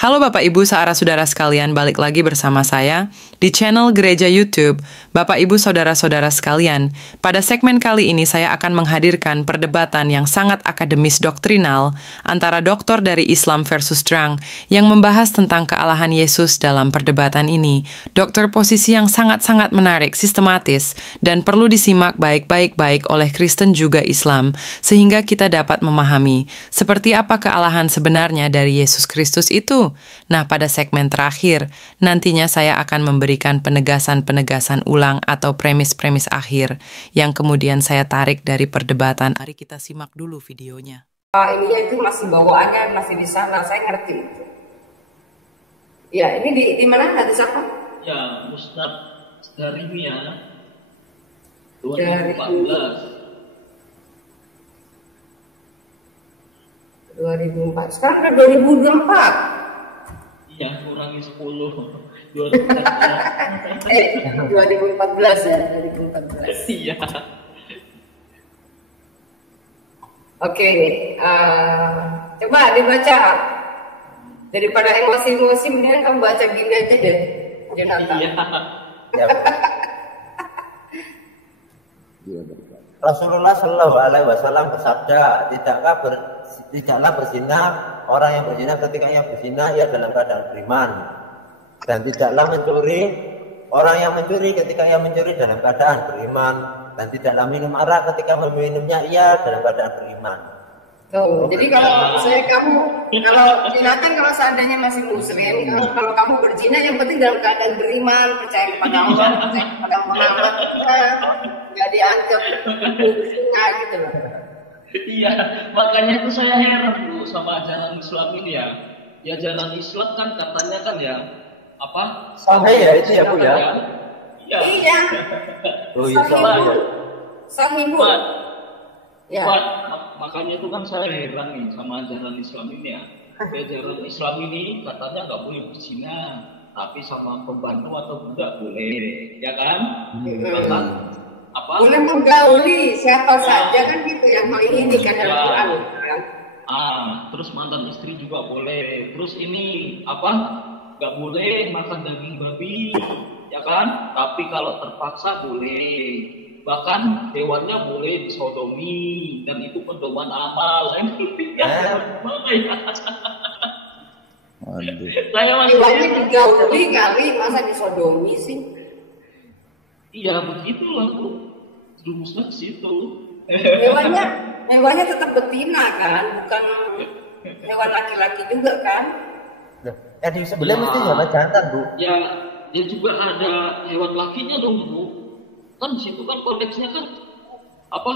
Halo Bapak Ibu saudara-saudara sekalian, balik lagi bersama saya di channel Gereja YouTube. Bapak Ibu saudara-saudara sekalian, pada segmen kali ini saya akan menghadirkan perdebatan yang sangat akademis doktrinal antara doktor dari Islam versus Drang yang membahas tentang kealahan Yesus dalam perdebatan ini. Dokter posisi yang sangat-sangat menarik, sistematis, dan perlu disimak baik-baik oleh Kristen juga Islam, sehingga kita dapat memahami seperti apa kealahan sebenarnya dari Yesus Kristus itu. Nah, pada segmen terakhir, nantinya saya akan memberikan penegasan-penegasan ulang atau premis-premis akhir yang kemudian saya tarik dari perdebatan. Mari kita simak dulu videonya. Ini itu masih bawaannya masih di sana, saya ngerti. Ya, ini di mana hadis apa? Ya, Ustaz dari ini ya, 2014. 2004. Sekarang udah 2024. Ya, kurangi 10. 2014 ya, 2014. Iya. Oke, coba dibaca. Daripada emosi-emosi, mendingan kamu baca gini aja deh, Jonathan. Iya. Rasulullah Shallallahu Alaihi Wasallam bersabda, tidaklah berzina orang yang berzina ketika ia berzina ia dalam keadaan beriman, dan tidaklah mencuri orang yang mencuri ketika ia mencuri dalam keadaan beriman, dan tidaklah minum arak ketika meminumnya ia dalam keadaan beriman. Jadi kalau saya kalau Jonathan kalau seandainya masih muslim, kalau kamu berzina yang penting dalam keadaan beriman, percaya kepada Allah, percaya kepada Muhammad, nggak dianggap berzina gitu loh. Iya, makanya itu saya heran Bu sama ajaran Islam ini ya. Ya ajaran Islam kan katanya kan ya apa? Sampai ya itu ya Bu ya. Iya. Oh iya Sahih. Ya. Makanya itu kan saya heran nih sama ajaran Islam ini ya. Ajaran Islam ini katanya nggak boleh berzina, tapi sama pembantu atau budak boleh, ya kan? Bahkan apa? Boleh menggauli siapa saja kan gitu yang menginginkan dalam Quran. Terus mantan istri juga boleh. Terus ini apa? Nggak boleh makan daging babi, ya kan? Tapi kalau terpaksa boleh. Bahkan hewannya boleh disodomi, dan itu pedoman amal. Saya masih hewannya digauli kali, masa disodomi sih? Iya begitulah Bu, rumusnya situ. Hewannya tetap betina kan, bukan hewan laki-laki juga kan? Di sebelah mesti hewan jantan Bu. Ya juga ada hewan lakinya dong Bu. Kan di situ kan konteksnya kan apa?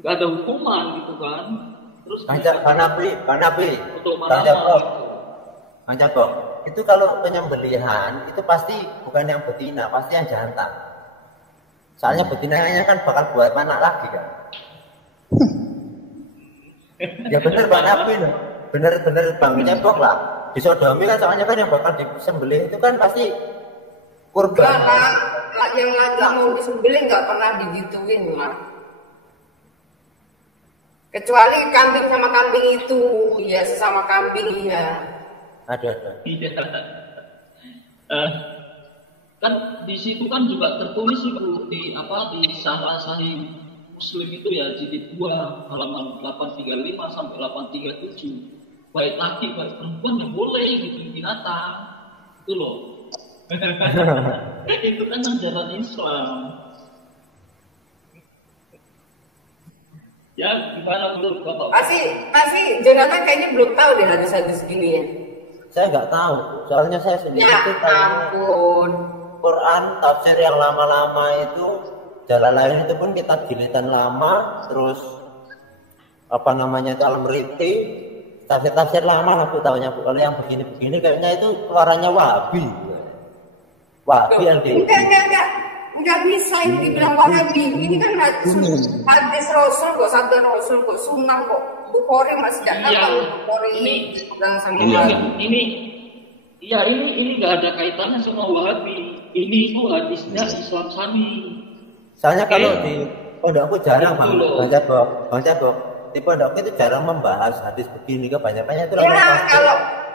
Nggak ada hukuman gitu kan. Terus Panapi. Untuk mana? Itu kalau penyembelihan itu pasti bukan yang betina, pasti yang jantan. Soalnya betinanya kan bakal buat anak lagi kan. Ya bener Pak Nabi loh. Bener Bang Nyebok lah. Disodomi kan soalnya kan yang bakal disembelih itu kan pasti kurban. Yang lagi mau disembelih nggak pernah digituin lah. Kecuali kambing sama kambing itu, ya sesama kambing ya. Ada. Iya. Kan di situ kan juga tertulis itu di Sahih Muslim itu ya, jilid 2 halaman 835 sampai 837. Baik laki baik perempuan yang boleh gitu binatang. Itu loh. Itu kan ajaran Islam. Ya gimana menurut Bapak? Pasti Jonathan kayaknya belum tahu deh hadis-hadis gini ya. Saya nggak tahu, soalnya saya sendiri itu ampun. Quran tafsir yang lama-lama itu jalan lain itu pun kita jilidan lama, terus apa namanya itu Al-Mriti, tafsir lama aku tahunya Bu. Kalau yang begini-begini kayaknya itu keluarannya Wahabi yang di enggak bisa ini dibilang Wahabi. Ini kan hadis Rasul kok, sabda Rasul kok, sunnah kok. Bukhari masih tidak tahu Bukhari ini nggak ada kaitannya sama Wahabi. Ini itu hadisnya Islam Sami. Soalnya kalau di pondokku jarang Bang Jabok. Di pondok itu jarang membahas hadis begini, kebanyakannya itu ya,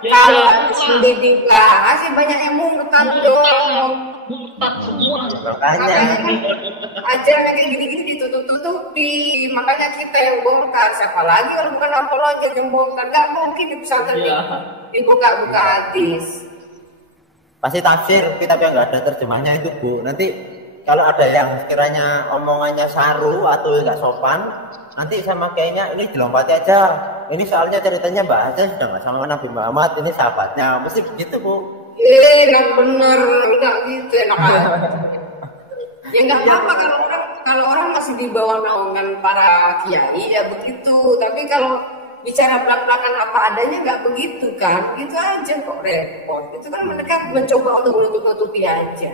Kalau sudah dibahas sih banyak yang murtad dong. Murtad semua. Makanya Ajaran kayak gini-gini ditutup-tutupi. Makanya kita yang bongkar. Siapa lagi kalau bukan apologi yang bongkar? Gak mungkin di pesantren dibuka-buka hadis. pasti tafsir kitab yang nggak ada terjemahnya itu Bu. Nanti kalau ada yang sekiranya omongannya saru atau nggak sopan, nanti sama kayaknya ini dilompati aja. Ini soalnya ceritanya Mbak Aceh sudah nggak sama Nabi Muhammad, ini sahabatnya. Mesti begitu Bu. Nggak bener, nggak gitu enak aja. Ya nggak apa-apa kalau orang masih di bawah naungan para kiai ya begitu. Tapi kalau bicara belak-belakan apa adanya nggak begitu kan? Gitu aja kok repot. Itu kan mereka mencoba untuk menutup-nutupi aja.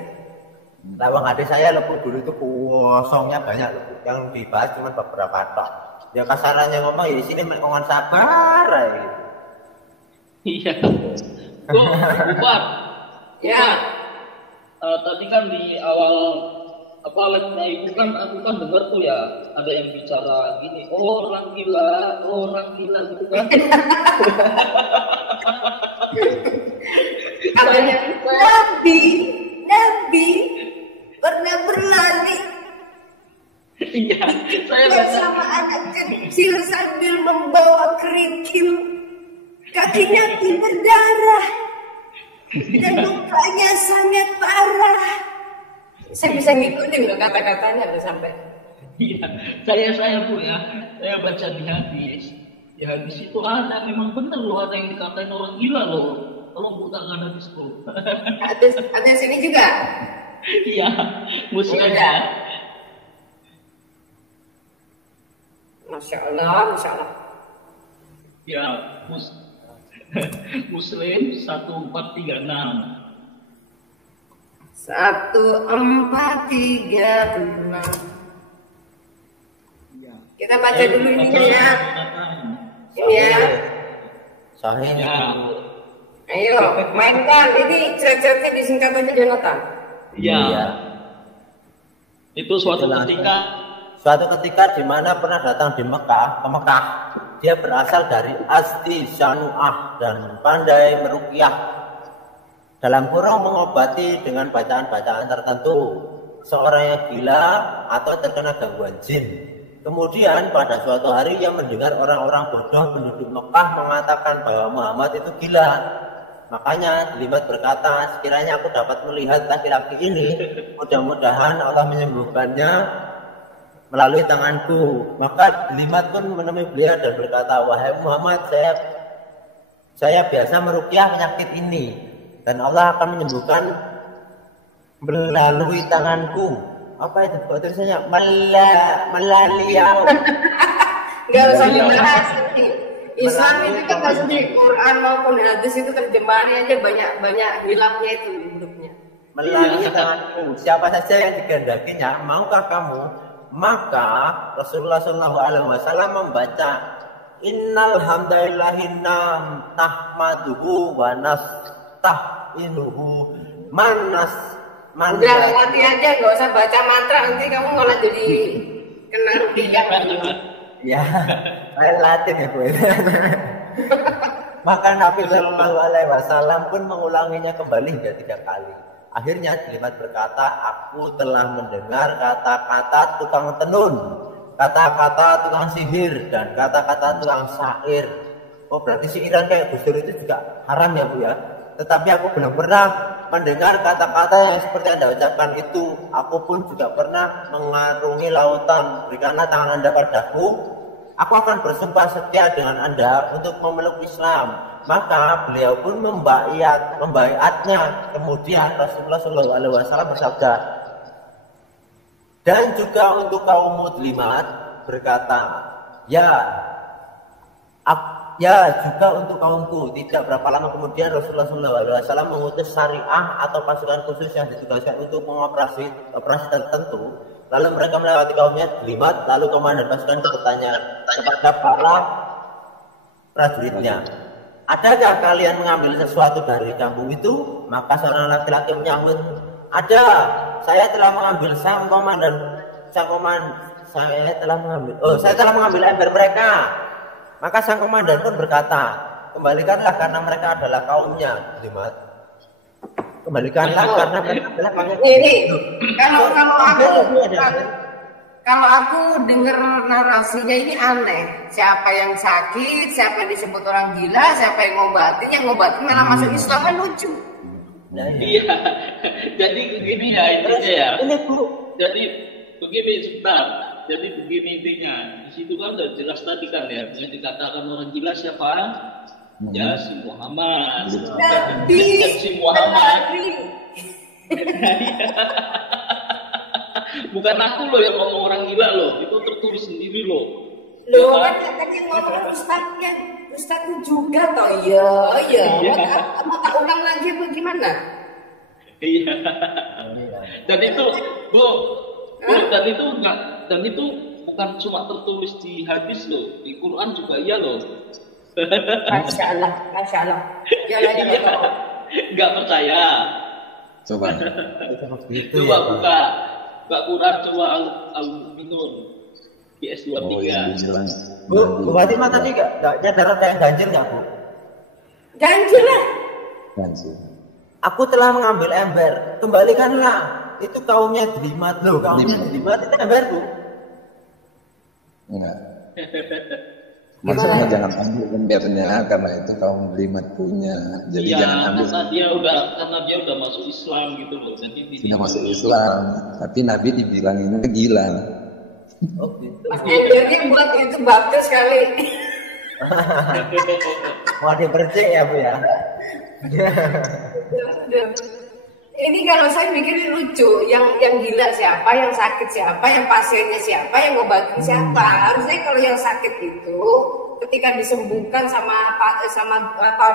Lawang adik saya lepu dulu itu kosongnya banyak loh. Yang dibahas cuma beberapa tok. Ya kasarannya ngomong ya di sini ngomong sabar ya. Iya. Bukan. Ya. Tadi kan di awal apa live-nya itu kan aku kan dengar tuh ya ada yang bicara gini, orang gila gitu kan. Katanya Nabi pernah berlari Iya, saya baca. bersama anak kecil sambil membawa kerikil, kakinya berdarah dan lukanya sangat parah. Saya bisa ngikutin loh kata-katanya tuh sampai. Iya, saya Bu ya, saya baca di hadis. Di hadis itu ada memang benar loh, ada yang dikatain orang gila loh. Tolong bukakan hadis Bu. Ada sini juga. Iya, muslim Iya. ya. Masya Allah, Masya Allah. Ya, Muslim 1436. 1436. Kita baca dulu ini ya. Ini ya. Sahih. Ya, Ayo, mainkan. Ini cerita-cerita disingkat aja Jonathan. ya. Itu suatu ketika di mana pernah datang ke Mekah, dia berasal dari Asti Syanu'ah dan pandai meruqyah. Dalam kurung mengobati dengan bacaan-bacaan tertentu seorang yang gila atau terkena gangguan jin. Kemudian pada suatu hari ia mendengar orang-orang bodoh penduduk Mekah mengatakan bahwa Muhammad itu gila. Makanya Delimat berkata, sekiranya aku dapat melihat laki-laki ini, mudah-mudahan Allah menyembuhkannya melalui tanganku. Maka Delimat pun menemui beliau dan berkata, wahai Muhammad, saya biasa meruqyah penyakit ini dan Allah akan menyembuhkan melalui tanganku. Apa itu tulisannya? Malaria. Gak usah dibahas. Islam itu kan nggak di Quran maupun hadis itu terjemahannya aja banyak hilangnya itu hidupnya. Melalui tanganku. Siapa saja yang digandakinya, maukah kamu? Maka Rasulullah SAW membaca Innal hamdalillahi nahmaduhu wa nasta'inuhu Udah latih aja, nggak usah baca mantra, nanti kamu malah jadi kena rupiah. Ya, Latin ya Bu. Maka Nabi Shallallahu Alaihi Wasallam pun mengulanginya kembali hingga 3 kali. Akhirnya Delimat berkata, aku telah mendengar kata-kata tukang tenun, kata-kata tukang sihir, dan kata-kata tukang syair. Oh berarti siiran kayak Gus Dur itu juga haram ya Bu ya. Tetapi aku belum pernah mendengar kata-kata yang seperti Anda ucapkan itu. Aku pun juga pernah mengarungi lautan. Berikanlah tangan Anda padaku. Aku akan bersumpah setia dengan Anda untuk memeluk Islam. Maka beliau pun membaiatnya. Kemudian Rasulullah SAW bersabda, dan juga untuk kaum muslimat berkata, Ya juga untuk kaumku. Tidak berapa lama kemudian Rasulullah SAW mengutus syariah atau pasukan khusus yang ditugaskan untuk mengoperasi tertentu. Lalu mereka melewati kaumnya Delimat. Lalu komandan pasukan itu bertanya kepada para prajuritnya, adakah kalian mengambil sesuatu dari kampung itu? Maka seorang laki-laki menyahut, ada. Saya telah mengambil saya telah mengambil ember mereka. Maka sang komandan pun berkata, kembalikanlah karena mereka adalah kaumnya, jemaat. Kembalikanlah karena mereka adalah kaumnya. Ini kalau aku dengar narasinya ini aneh. Siapa yang sakit, siapa yang disebut orang gila, siapa yang ngobatin malah masuk Islam, kan lucu. Iya. Jadi begini ya intinya ya. Ini Bu. Jadi begini sebentar. Jadi begini intinya. Di situ kan udah jelas tadi kan ya. Yang dikatakan orang gila siapa? Ya si Muhammad. Si Muhammad. Bukan aku loh yang ngomong orang gila loh. Itu tertulis sendiri loh. Loh, kan yang ngomong Ustaznya juga toh. Iya. Mau tak ulang lagi bagaimana? Iya. Dan itu, Bu, dan itu bukan cuma tertulis di hadis loh, di Quran juga iya loh. Masya Allah. Jalan. Nggak percaya? Coba. Coba buka Quran, coba Al-Mu'minun PS23. Oh, yang bilang Bu Fatimah tadi nggak nyadar ada yang ganjil nggak Bu? Ganjil lah. ganjil. Aku telah mengambil ember, kembalikanlah. Itu kaumnya jelimat loh, kaumnya jelimat itu ember Bu. Enggak. Maksudnya jangan ambil embernya karena itu kaum jelimat punya. Jadi Ya, jangan ambil. karena dia udah masuk Islam gitu loh. Jadi Sudah masuk Islam, tapi Nabi dibilanginnya gila. Oh gitu. Mas embernya buat itu baptis kali. Mau dipercik ya Bu ya. Ini kalau saya mikir lucu, yang gila siapa, yang sakit siapa, yang pasiennya siapa, yang ngobatin siapa. Harusnya kalau yang sakit itu ketika disembuhkan sama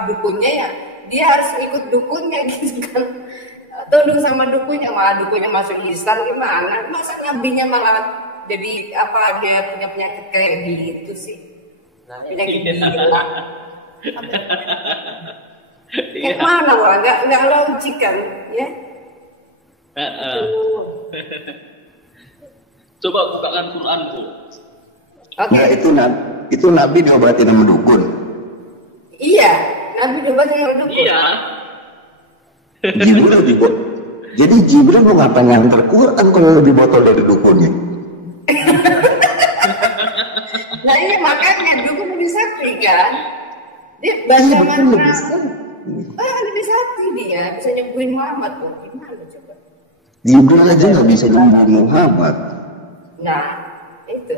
dukunnya ya, dia harus ikut dukunnya gitu kan. Tunduk sama dukunnya, malah dukunnya masuk Islam gimana? Masa nabinya malah jadi apa, dia punya penyakit kayak gitu sih. Penyakit gila. Kayak mana wah, nggak logik kan, ya? Coba bukakan Quran Bu. Oke. Nah itu Nabi diobatin sama dukun. Iya, Nabi coba dengan dukun. Iya. Jibril juga. Jadi Jibril mau ngapain nganter Quran kalau lebih botol dari dukunnya? Nah ini makanya dukun lebih sakti kan? Dia baca mantra. Lebih sakti dia, bisa nyembuhin Muhammad tuh. Gimana coba? Jibril aja nggak bisa nyembuhin Muhammad. Nah, itu.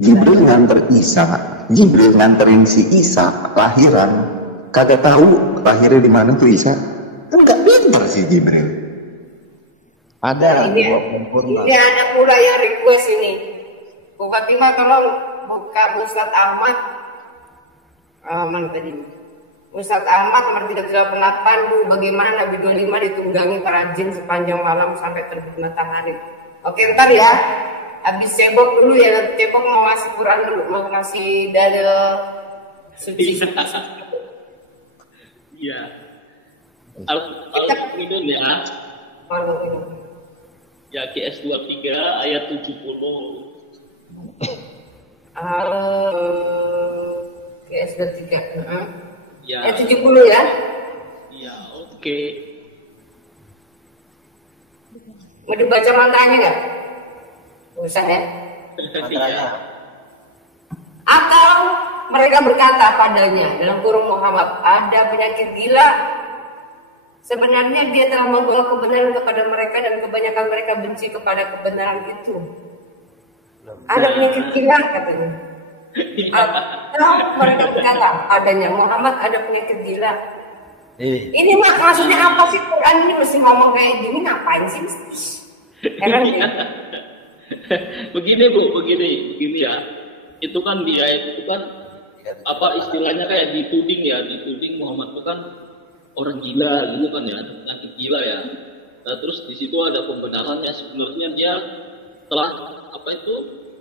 Jibril nganter Isa, Jibril nganterin si Isa lahiran, kagak tahu lahirnya di mana tuh Isa. Enggak pintar si Jibril. Ada Ini ada pula yang request ini. Bu Fatimah tolong buka Ustadz Ahmad. Mana tadi? Ustadz Ahmad nomor 338 Bu, bagaimana Nabi 25 ditunggangi para jin sepanjang malam sampai terbit matahari. Oke, ntar ya. Habis cebok dulu ya, nanti cebok mau ngasih Quran dulu, mau ngasih dalil suci. Iya. Al-Mu'minun ya. Ya QS 23 ayat 70. QS 23. Ya. 70 ya. Ya, oke. Mau dibaca mantranya nggak? Usah ya. Iya. Atau mereka berkata padanya dalam kurung Muhammad, ada penyakit gila. Sebenarnya dia telah membawa kebenaran kepada mereka dan kebanyakan mereka benci kepada kebenaran itu. Ada penyakit gila katanya. Atau mereka berkata adanya Muhammad ada penyakit gila. Ini maksudnya apa sih Quran ini mesti ngomong kayak gini, ngapain sih? Heran ya. Begini Bu, begini ya. Itu kan dia itu kan apa istilahnya kayak dituding Muhammad itu kan orang gila gitu kan ya, penyakit gila ya. Nah, terus di situ ada pembenarannya, sebenarnya dia telah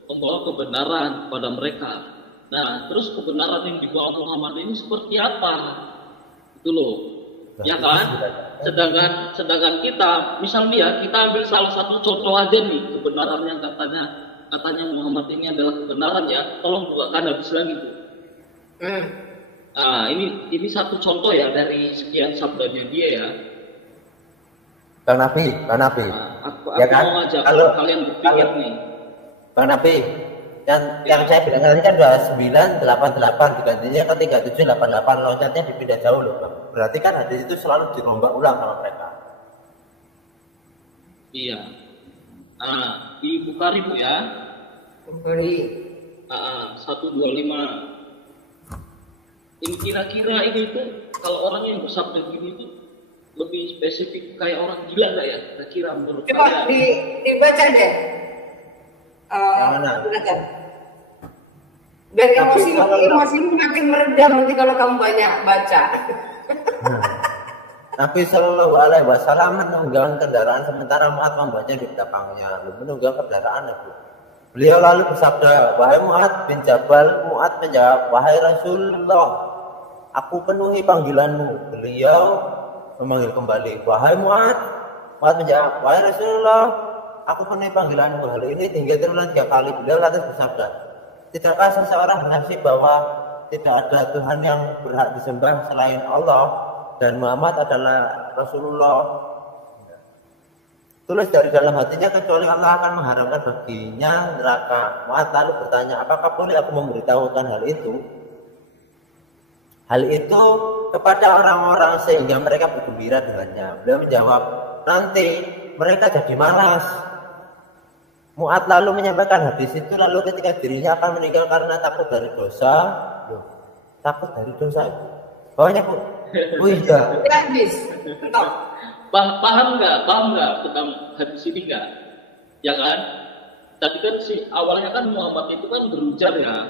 membawa kebenaran pada mereka. Nah, terus kebenaran yang dibawa Muhammad ini seperti apa? Itu loh. Ya kan? Sedangkan kita, misalnya kita ambil salah satu contoh aja nih, kebenaran yang katanya Muhammad ini adalah kebenaran ya. Tolong bukakan habis lagi Bu. Ini satu contoh ya dari sekian sabdanya dia ya. Bang Nabi. Aku Ya kan? mau ajak Kalau kalian berpikir nih. Bang Nabi, yang saya bilang tadi kan 2988 digantinya ke 3788, loncatnya dipindah jauh loh Bang. Berarti kan hadis itu selalu dirombak ulang sama mereka. Iya. Di Bukhari Bu ya. Bukhari. 125. Ini kira-kira ini tuh kalau orang yang bersabda gini tuh lebih spesifik kayak orang gila nggak ya? Kira-kira menurut Coba kalian? dibaca deh. Yang mana? Silakan. Biar emosimu makin meredam nanti kalau kamu banyak baca. Nabi Shallallahu Alaihi Wasallam menunggang kendaraan sementara Mu'ad membaca di belakangnya. Menunggang kendaraan itu. Beliau lalu bersabda, wahai Mu'ad bin Jabal. Mu'ad menjawab, wahai Rasulullah, aku penuhi panggilanmu. Beliau memanggil kembali, wahai Mu'ad. Mu'ad menjawab, wahai Rasulullah, aku penuhi panggilanmu. Hal ini hingga terulang 3 kali. Beliau lantas bersabda, tidakkah seseorang bernasib bahwa tidak ada Tuhan yang berhak disembah selain Allah dan Muhammad adalah Rasulullah? Tulis dari dalam hatinya kecuali Allah akan mengharamkan baginya neraka. Mu'ad lalu bertanya, apakah boleh aku memberitahukan hal itu? Hal itu kepada orang-orang sehingga mereka bergembira dengannya. Beliau menjawab, nanti mereka jadi malas. Mu'ad lalu menyampaikan hadis itu, lalu ketika dirinya akan meninggal karena takut dari dosa. Takut dari dosa. Pokoknya iya. Habis. Entah. Paham nggak tentang hadis ini nggak? Ya kan? Tadi kan awalnya kan Muhammad itu kan berujar ya,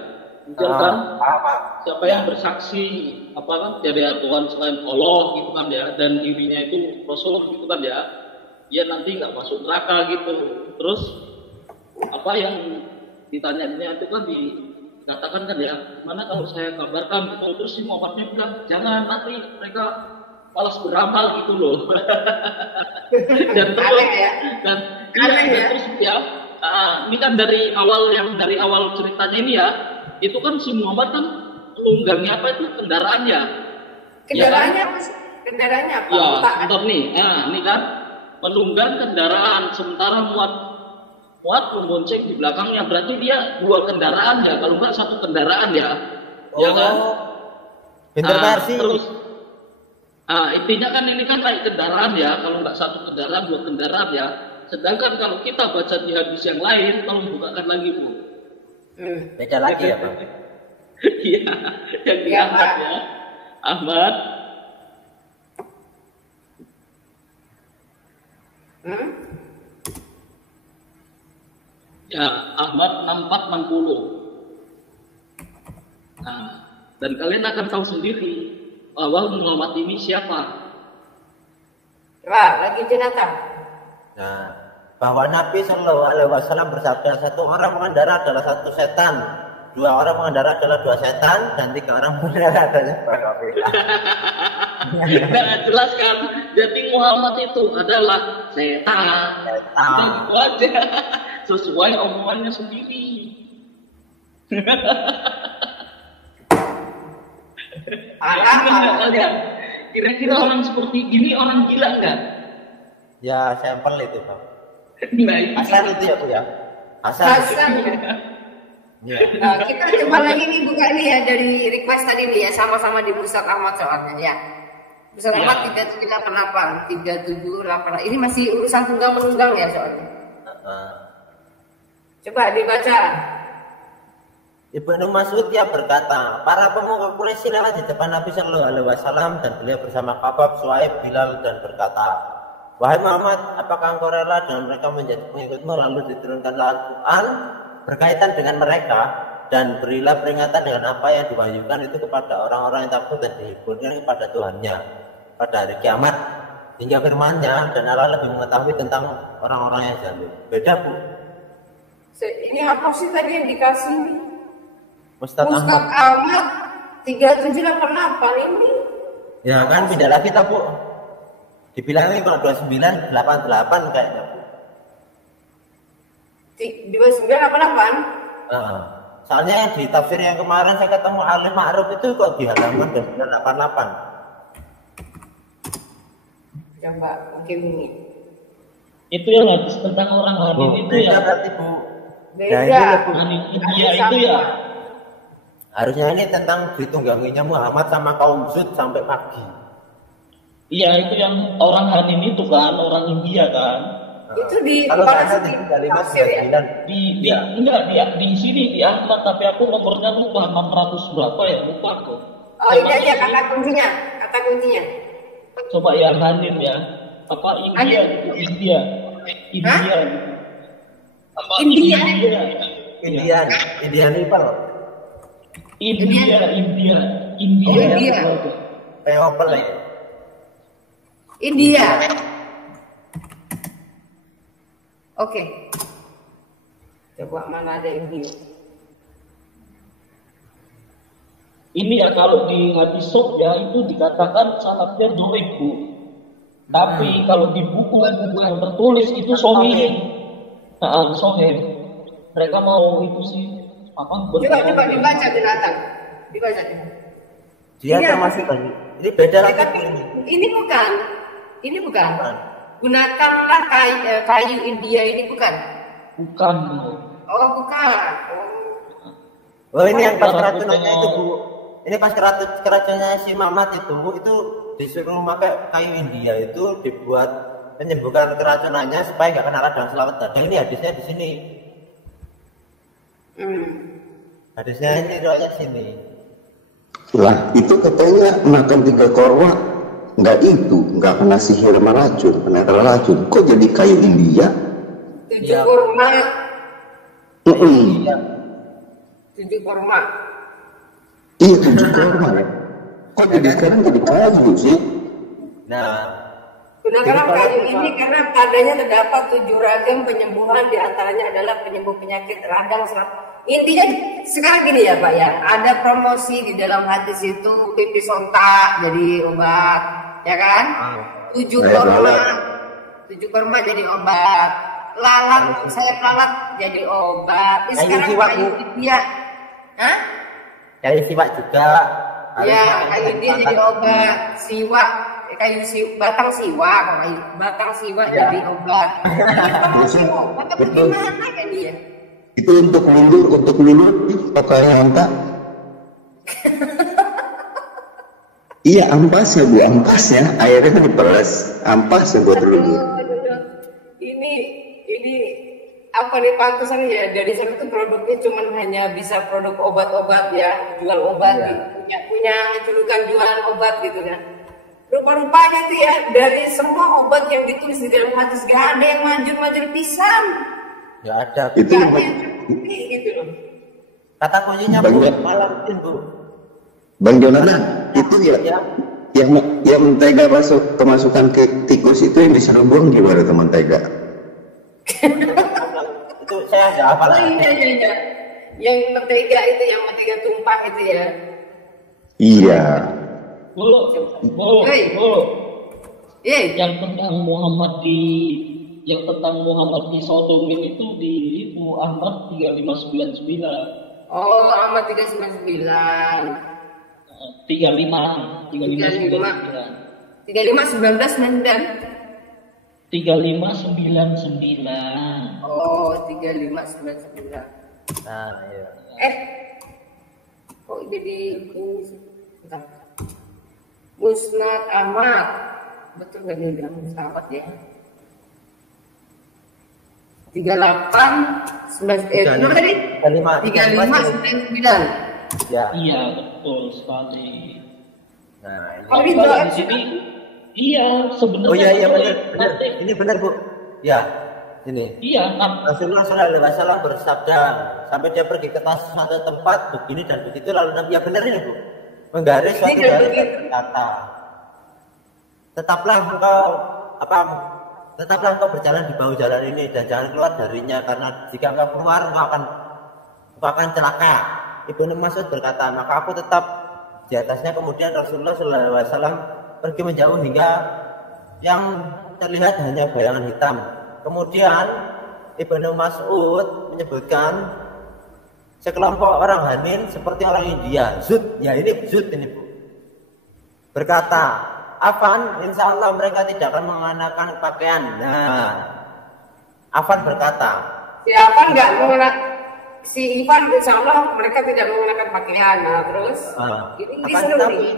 ujar kan? Siapa yang bersaksi apa kan tiada Tuhan selain Allah gitu kan ya, dan dirinya itu Rasul gitu kan ya, ya nanti nggak masuk neraka gitu. Terus apa yang ditanya itu kan dikatakan kan ya, mana kalau saya kabarkan gitu. Terus si Muhammadnya bilang jangan, nanti mereka malas beramal gitu loh. Dan terus ya. Dan Ya. terus ya ini kan dari awal ceritanya ini ya, itu kan si Muhammad kan menunggangi apa itu kendaraannya. Kendaraannya apa sih? Kendaraannya apa? Ya, bentar nih. Ini kan menunggang kendaraan sementara Muat membonceng di belakangnya, berarti dia 2 kendaraan ya, kalau enggak 1 kendaraan ya. Ya kan? Pinter versi. Terus intinya kan ini kan naik kendaraan ya, kalau nggak 1 kendaraan 2 kendaraan ya. Sedangkan kalau kita baca di hadis yang lain, tolong bukakan lagi Bu. Baca lagi ya Bang. Iya, yang diangkat ya, Ahmad. Ya, Ahmad 6460. Dan kalian akan tahu sendiri bahwa Muhammad ini siapa. Coba lagi jenazah. Nah, bahwa Nabi Shallallahu Alaihi Wasallam bersabda, 1 orang mengendara adalah 1 setan, 2 orang mengendara adalah 2 setan, dan 3 orang mengendara adalah 2 kafir. Nah, jelaskan. Jadi Muhammad itu adalah setan. Gitu aja. Sesuai omongannya sendiri. Kira-kira orang seperti ini orang gila nggak? Ya, sampel itu Bang. Nah, Hasan itu ya Bu ya. Hasan. Ya. Nah, kita coba lagi nih buka nih ya dari request tadi nih ya, sama-sama di Mustak Ahmad soalnya ya. Mustak Ahmad 3788. Ini masih urusan tunggang menunggang ya soalnya. Coba dibaca. Ibnu Mas'ud yang berkata, para pemuka Quraisy lewat di depan Nabi Shallallahu Alaihi Wasallam dan beliau bersama Khabab, Suhaib, Bilal dan berkata, wahai Muhammad, apakah engkau rela dengan mereka menjadi pengikutmu lalu diturunkanlah Al-Quran berkaitan dengan mereka, dan berilah peringatan dengan apa yang diwahyukan itu kepada orang-orang yang takut dan dihiburkan kepada Tuhannya pada hari kiamat, hingga firman-Nya, dan Allah lebih mengetahui tentang orang-orang yang zalim. Beda Bu. Ini apa sih tadi yang dikasih nih? Mustak Ahmad 3788 ini. Ya kan pindah lagi tak Bu. Dibilangnya kalau 2988 kayaknya Bu. 2988. Soalnya yang di tafsir yang kemarin saya ketemu Alif Ma'ruf itu kok di halaman 988. Coba mungkin ini. Itu yang hadis tentang orang Hanin itu beda ya. berarti Bu. Beda. Nah, ini Bu. Hanin India itu ya. Harusnya ini tentang ditungganginya Muhammad sama kaum Zud sampai pagi. Iya, itu yang orang Hanin itu kan, orang India kan. Itu di kalau mana saya sih? di Tafsir ya? 599. Enggak di sini di Ahmad, tapi aku nomornya lupa 600 berapa ya, lupa aku. Oh ini aja kata kuncinya, kata kuncinya. Coba ya Hanin ya. Apa India gitu, India. India. Apa India? Indian people. India. Oh, India. People ya. India. Oke. Coba mana ada India? Ini ya kalau di hadis ya itu dikatakan sanadnya dhaif, Bu. Tapi kalau di buku-buku yang tertulis itu sahih. Nah, sahih. Mereka mau itu sih apa? Coba dibaca binatang. Dibaca. Dia Iya. termasuk banyak. Ini beda lagi. Tapi ini bukan. Ini bukan. Gunakanlah kayu India ini bukan. Bukan. Oh bukan. Oh ini yang pas keracunannya itu Bu. Ini pas keracunannya si Mamat itu Bu, itu disuruh pakai kayu India itu dibuat menyembuhkan keracunannya supaya nggak kena radang selawat tadi. Ini hadisnya di sini. Hadisnya ini riwayat sini. Lah itu katanya makan 3 korma nggak kena sihir sama racun, kena racun. Kok jadi kayu India? 7 Iya. kurma. Iya. 7 kurma. Iya 7 korma ya. Kok jadi sekarang jadi kayu sih? Nah, Gunakanlah kayu ini karena padanya terdapat 7 ragam penyembuhan, diantaranya adalah penyembuh penyakit radang selawat. Intinya sekarang gini ya Pak ya, ada promosi di dalam hadis itu pipi sontak jadi obat, ya kan? 7 korma, 7 korma jadi obat. Lalat, saya lalat jadi obat. Ini Kayu sekarang siwak, kayu Bu. India, hah? kayu siwak juga. Ya, kayu India jadi obat. Siwak, batang siwak, batang siwak Ya. jadi obat. Tapi Betul. gimana kan dia? Itu untuk lulur pakai angka. Iya ampasnya Bu, ampasnya airnya kan diperes, ampasnya buat lulur. Aduh. Ini apa nih pantesan ya dari sana tuh produknya cuman hanya bisa produk obat-obat ya, jual obat gitu. punya julukan jualan obat gitu kan. Rupa-rupanya tuh ya dari semua obat yang ditulis di dalam hadis gak ada yang manjur-manjur pisan. Ya ada. Itu Gak ada yang terbukti gitu loh. Kata kuncinya Bu, Banyak. malam Bu. Bang Jonathan, itu ya yang mentega kemasukan ke tikus itu yang diserubung gimana tuh mentega? Itu saya nggak hafal. Iya. Yang mentega itu, yang mentega tumpah itu ya. Iya. Bu. Iya. Yang tentang Muhammad di Sodomin itu di Ahmad 3599. Oh, Ahmad 399. 3599. 3599. Oh, 3599. Nah, iya. Kok jadi ini sih? Bentar. Musnad Ahmad. Betul nggak dia bilang Musnad Ahmad ya? 3899. Berapa tadi? 3599. Ya. Iya, betul sekali. Nah, ini. Oh, ini Kalau doa di sini iya sebenarnya. Oh iya benar. Ini benar Bu. Ya. Ini. Iya, kan. Rasulullah SAW bersabda sampai dia pergi ke suatu tempat begini dan begitu lalu Nabi ya benar ini Bu. Menggaris suatu Ini garis begitu. kata. Tetaplah engkau berjalan di bawah jalan ini dan jangan keluar darinya karena jika engkau keluar engkau akan celaka. Ibnu Mas'ud berkata, maka aku tetap di atasnya. Kemudian Rasulullah SAW pergi menjauh hingga yang terlihat hanya bayangan hitam. Kemudian Ibnu Mas'ud menyebutkan sekelompok orang Hanin seperti orang India, Zud, ya ini Zud ini Bu, berkata, Afan, insya Allah mereka tidak akan mengenakan pakaian. Nah, Afan berkata, siapa nggak mengenakan, si Ivan insya Allah mereka tidak mengenakan pakaian. Nah terus ini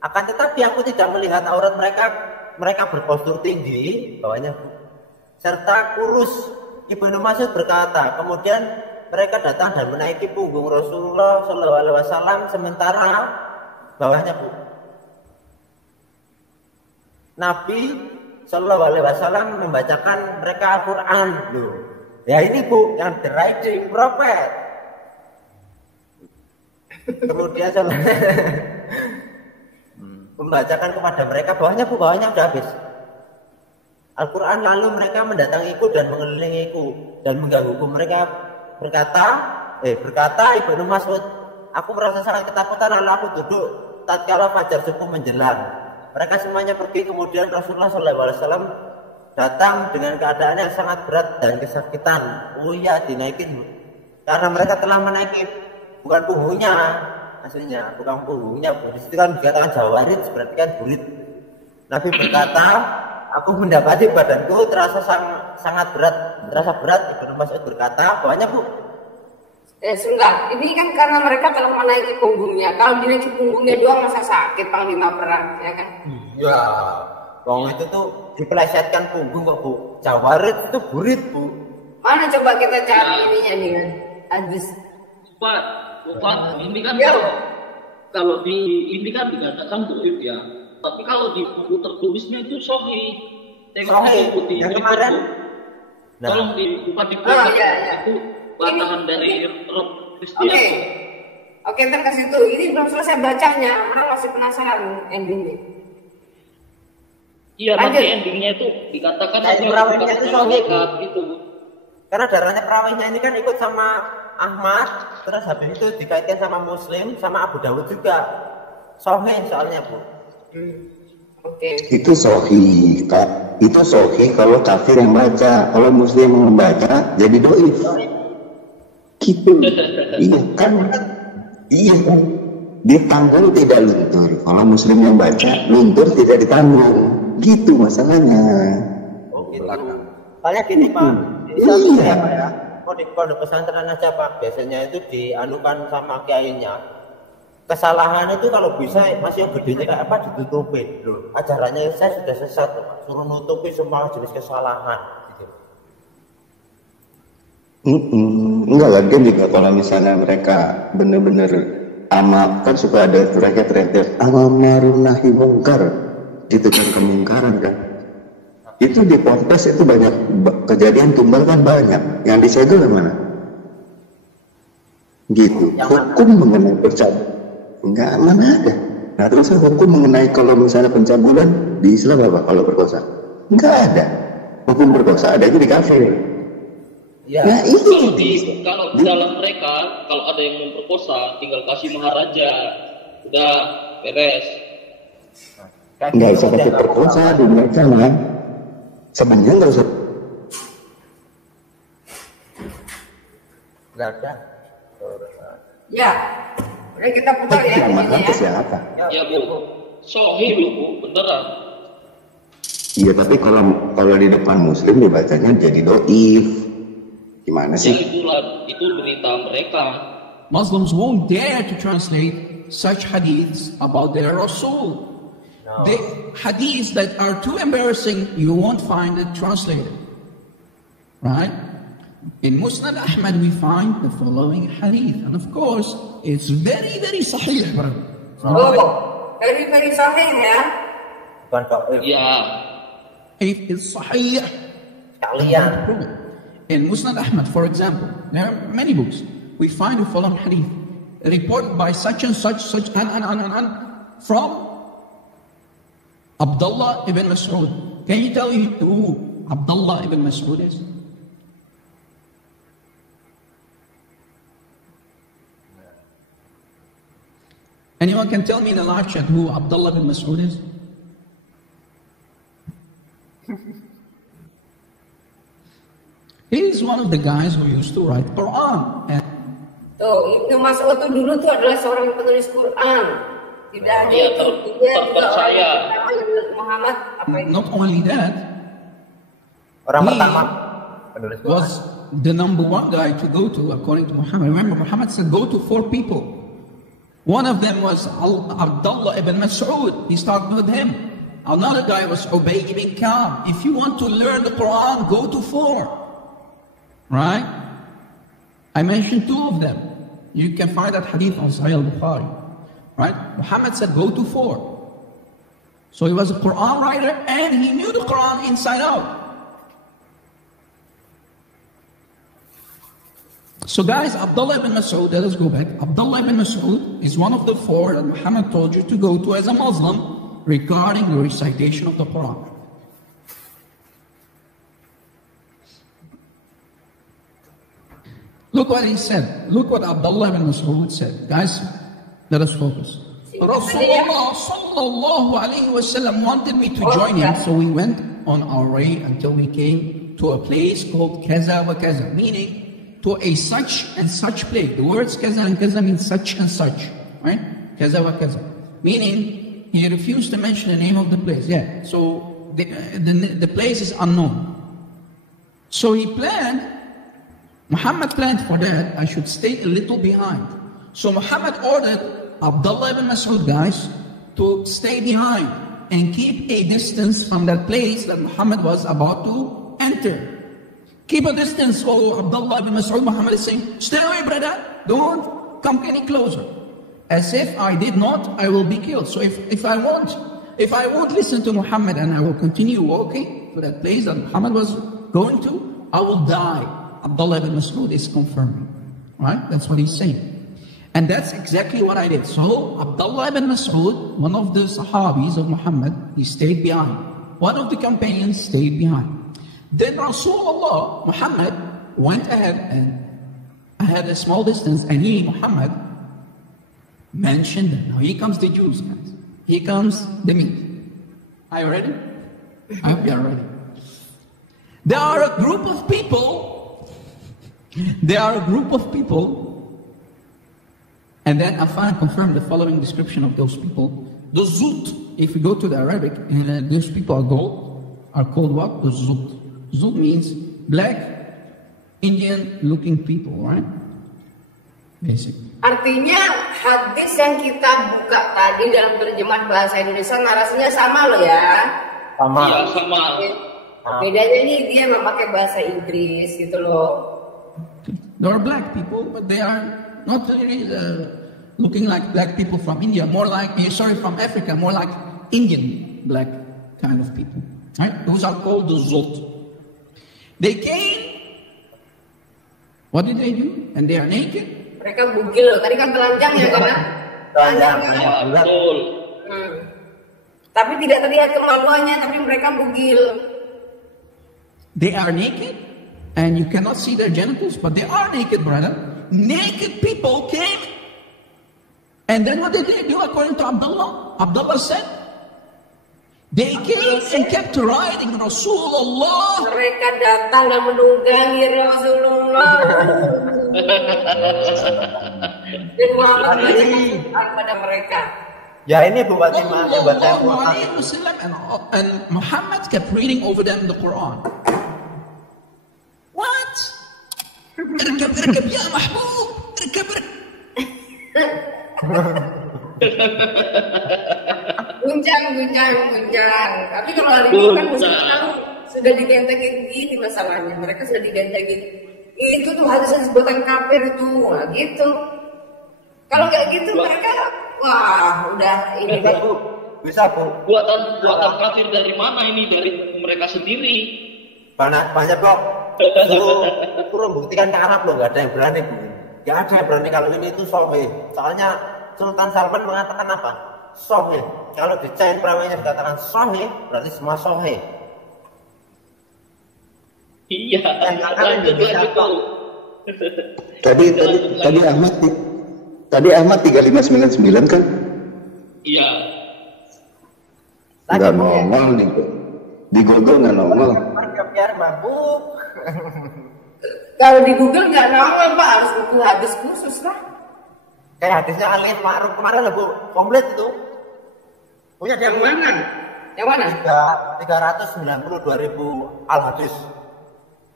akan tetapi aku tidak melihat aurat mereka. Mereka berpostur tinggi, bawahnya serta kurus. Ibnu Mas'ud berkata, kemudian mereka datang dan menaiki punggung Rasulullah SAW sementara bawahnya Bu, Nabi SAW membacakan mereka Al-Quran. Loh, ya ini Bu, yang the riding prophet. Kemudian membacakan kepada mereka, bawahnya Bu, bawahnya udah habis Al-Quran. Lalu mereka mendatangiku dan mengelilingiku dan menggangguku. Mereka berkata Ibnu Mas'ud, aku merasa sangat ketakutan lalu aku duduk tatkala fajar subuh menjelang. Mereka semuanya pergi, kemudian Rasulullah SAW datang dengan keadaan yang sangat berat dan kesakitan. Oh iya, dinaikin karena mereka telah menaiki bukan punggungnya, aslinya bukan punggungnya. Di situ kan dikatakan jawarid, berarti kan burit. Nabi berkata, aku mendapati badanku terasa sangat berat, terasa berat. Ibnu Mas'ud berkata, bawahnya Bu, sebentar, ini kan karena mereka telah menaiki punggungnya. Kalau dinaiki punggungnya doang masa sakit Panglima Perang, ya kan? Iya, wong itu tuh dipelesetkan punggung kok Bu. Jawarid itu burit Bu. Mana coba kita cari ininya nih kan? Hadis. Pak, ini kan kalau di ini kan dikatakan burit ya. Tapi kalau di buku tertulisnya itu sahih. Sahih. Yang kemarin. Tolong dibuka di buku itu bantahan dari Rob Christian. Oke, ntar kasih tuh. Ini belum selesai bacanya. Orang masih penasaran endingnya. Iya, nanti endingnya itu dikatakan perawinya itu sahih gitu. Karena darahnya perawinya ini kan ikut sama Ahmad, terus habis itu dikaitkan sama Muslim, sama Abu Dawud juga. Sahih soalnya Bu. Itu sahih, Kak. Itu sahih kalau kafir yang baca. Kalau Muslim yang membaca jadi doif. Gitu. Iya kan? Iya kan? Ditanggung tidak luntur. Kalau Muslim yang baca, luntur tidak ditanggung. Gitu masalahnya. Oh gitu. Soalnya gini Pak, iya Pak ya. Di pondok pesantren aja Pak, biasanya itu dianukan sama kiainya. Kesalahan itu kalau bisa masih yang gedenya kayak apa ditutupin loh. Ajarannya saya sudah sesat, suruh nutupi semua jenis kesalahan. Gitu. Enggak lagi juga kalau misalnya mereka benar-benar amal, kan suka ada teriak-teriak amal ma'ruf nahi mungkar, gitu kan, kemungkaran kan. Itu di ponpes itu banyak kejadian tumbal kan banyak. Yang disegel mana? Gitu. Hukum mengenai pencabulan enggak mana ada. Nah terus hukum mengenai kalau misalnya pencabulan di Islam apa kalau perkosa? Enggak ada. Hukum perkosa ada di kafir. Ya. Nah Kalau di dalam mereka kalau ada yang memperkosa tinggal kasih maharaja, udah beres. Nggak usah pakai perkosa di mereka lah. Sebenarnya nggak usah. Nggak ada. Ya, udah kita putar ya. Yang mana Ya. siapa? Ya Bu, sahih loh Bu, beneran. Iya tapi kalau di depan Muslim dibacanya jadi doif. Gimana Ya sih? itu berita mereka. Muslims won't dare to translate such hadiths about their Rasul. The hadiths that are too embarrassing, you won't find it translated. Right? In Musnad Ahmad, we find the following hadith. And of course, it's very, very sahih. Very, very sahih ya. Bukan kok. Ya, It's sahih. Kalian. In Musnad Ahmad, for example, there are many books. We find the following hadith. Reported by such and such, and from Abdullah ibn Mas'ud. Can you tell me who Abdullah ibn Mas'ud is? Anyone can tell me in the live chat who Abdullah ibn Mas'ud is? He is one of the guys who used to write Quran. And Tuh, Ibnu Mas'ud tuh dulu tuh adalah seorang penulis Quran. Tidak ada Iya, itu. tahu. Dia Tahu juga orang saya. pertama yang Muhammad apa itu? Not only that, Orang He pertama penulis Quran. was the number one guy to go to according to Muhammad. Remember, Muhammad said go to 4 people. One of them was Abdullah ibn Mas'ud. He started with him. Another guy was Ubay ibn Ka'b. If you want to learn the Quran, go to 4. Right? I mentioned 2 of them. You can find that hadith on Sahih al-Bukhari. Right? Muhammad said go to 4. So he was a Quran writer and he knew the Quran inside out. So guys, Abdullah ibn Mas'ud, let us go back. Abdullah ibn Mas'ud is one of the 4 that Muhammad told you to go to as a Muslim regarding the recitation of the Quran. Look what he said. Look what Abdullah ibn Mas'ud said. Guys, let us focus. Rasulullah sallallahu alayhi wasallam wanted me to join him, so we went on our way until we came to a place called Kaza wa Kaza, meaning to a such and such place. The words Kaza and Kaza mean such and such, right? Kaza wa Kaza. Meaning, he refused to mention the name of the place. Yeah, so the place is unknown. So he planned, Muhammad planned for that, I should stay a little behind. So Muhammad ordered Abdullah ibn Mas'ud, guys, to stay behind and keep a distance from that place that Muhammad was about to enter. Keep a distance, oh Abdullah ibn Mas'ud. Muhammad is saying, stay away, brother, don't come any closer. As if I did not, I will be killed. So if I won't listen to Muhammad and I will continue walking to that place that Muhammad was going to, I will die. Abdullah ibn Mas'ud is confirming, right? That's what he's saying. And that's exactly what I did. So Abdullah ibn Mas'ud, one of the Sahabis of Muhammad, he stayed behind. One of the companions stayed behind. Then Rasulullah, Muhammad, went ahead and had a small distance, and he, Muhammad, mentioned that. Now here comes the Jews, guys. Here comes the meat. Are you ready? I hope you are ready. There are a group of people. And then Afan confirmed the following description of those people. The Zut, if you go to the Arabic, and those people are called what? The Zut. Zut means black, Indian-looking people, right? Basic. Artinya hadis yang kita buka tadi dalam terjemahan bahasa Indonesia narasinya sama loh ya. Sama. Iya, sama. Bedanya nih dia memakai bahasa Inggris gitu loh. There are black people, but they are not really looking like black people from India, more like, from Africa, more like Indian black kind of people. Right? Those are called the Zut. They came, what did they do? And they are naked. Mereka bugil loh, tadi kan telanjang ya kan? Telanjang, kan? ya. Betul. Tapi tidak terlihat kemaluannya, tapi mereka bugil. They are naked, and you cannot see their genitals, but they are naked, brother. Naked people came, and then what did they do according to Abdullah? Abdullah said, they came and kept riding Rasulullah. Mereka datang dan menunggangi Rasulullah. Dan Muhammad berkata pada mereka. Ya ini Bu Fatimah yang baca Sallallahu Quran. alaihi wasallam, and Muhammad kept reading over them the Quran. What? اركب يا محبوب اركب. Guncang. Tapi kalau hari ini kan sudah digantengin gini masalahnya. Mereka sudah digantengin. Itu tuh hadis buatan kafir itu, nah, gitu. Kalau nggak gitu mereka, wah udah ini. Bisa Bu. Buatan kafir dari mana ini? Dari mereka sendiri. Banyak kok. Suruh buktikan ke Arab loh, nggak ada yang berani. Nggak ada yang berani kalau ini itu sahih. Soalnya Sultan Salman mengatakan apa? Sahih. Kalau di chain perawainya dikatakan sahih, berarti semua sahih. Iya. Lanjut. Tadi Ahmad 3599 kan? Iya. Nggak nongol nih. Di Google nggak nongol. Biar mabuk. Kalau di Google nggak nama Pak, harus buku hadis khusus lah. Kayak hadisnya Ali Ma'ruf kemarin lah Bu, komplit itu. Punya dia Yang mana? Yang mana? 392.000 al-hadis.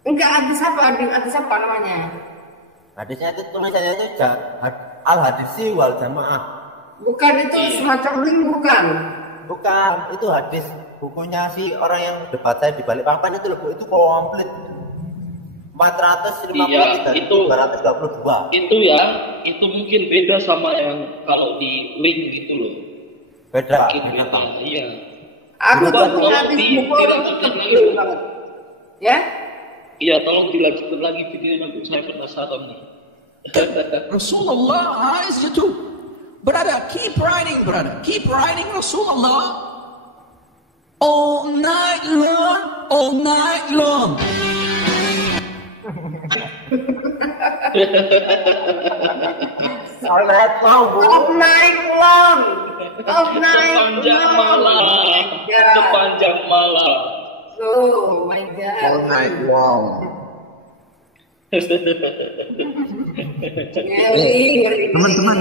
Enggak, hadis apa namanya? Hadisnya itu tulisannya itu al-hadisi wal jamaah. Bukan itu semacam link bukan? Bukan, itu hadis bukunya si orang yang debat saya di Balikpapan itu loh Bu, itu komplit. 450 Iya, itu 222. Itu mungkin beda sama yang kalau di link gitu loh. Beda. Gitu, iya. Aku Bukan, tuh punya tolong hadis buku dilanjutkan lagi. ya? Iya, tolong dilanjutkan lagi videonya untuk saya penasaran nih. Rasulullah عايز you to, brother, keep writing, Rasulullah. All night long. Salat mau Bu. All night long. Sepanjang malam. Sepanjang malam. Oh my God. All night long. Teman-teman,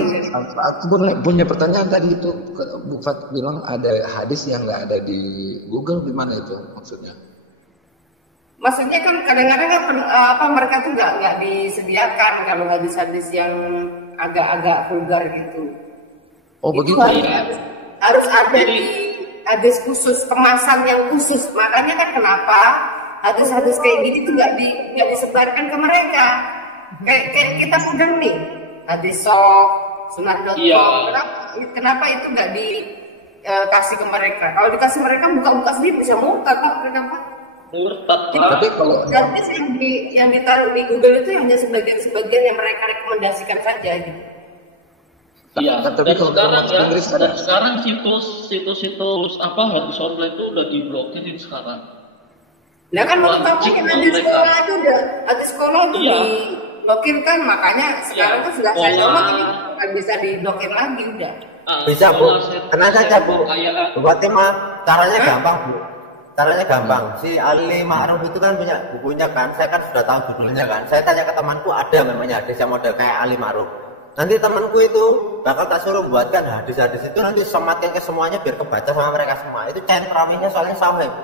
aku punya pertanyaan tadi itu. Bu Fat bilang ada hadis yang nggak ada di Google, gimana itu maksudnya? Maksudnya kan kadang-kadang mereka tuh nggak disediakan kalau hadis-hadis yang agak-agak vulgar gitu. Oh Itu begitu. harus ada di hadis khusus, kemasan yang khusus. Makanya kan kenapa hadis-hadis kayak gini tuh nggak disebarkan ke mereka. Kayak kita sedang nih hadis sunnah.com. Iya. Kenapa itu nggak dikasih ke mereka? Kalau dikasih mereka buka-buka sendiri bisa murtad Pak, kenapa? Murtad, Tapi Pak. kalau Hadis yang ditaruh di Google itu hanya sebagian-sebagian yang mereka rekomendasikan saja gitu. Iya. Tapi Dan kalau sekarang bahasa ya, Inggris ada. dan sekarang situs-situs hadis online itu udah diblokirin sekarang. Nah kan menurut aku Wajib yang hadis mereka. sekolah itu udah hadis sekolah itu Iya. diblokir kan, makanya sekarang Iya. kan sudah saya Sekolah. coba ini nggak bisa diblokir lagi udah. Bisa Bu. Tenang saja Bu. Kayak Bu Fatimah, caranya gampang Bu. Caranya gampang. Si Ali Ma'ruf itu kan punya bukunya kan. Saya kan sudah tahu judulnya kan. Saya tanya ke temanku ada memangnya hadis yang model kayak Ali Ma'ruf. Nanti temanku itu bakal tak suruh buatkan hadis-hadis itu nanti sematkan ke semuanya biar kebaca sama mereka semua. Itu chain terawihnya soalnya sama Bu.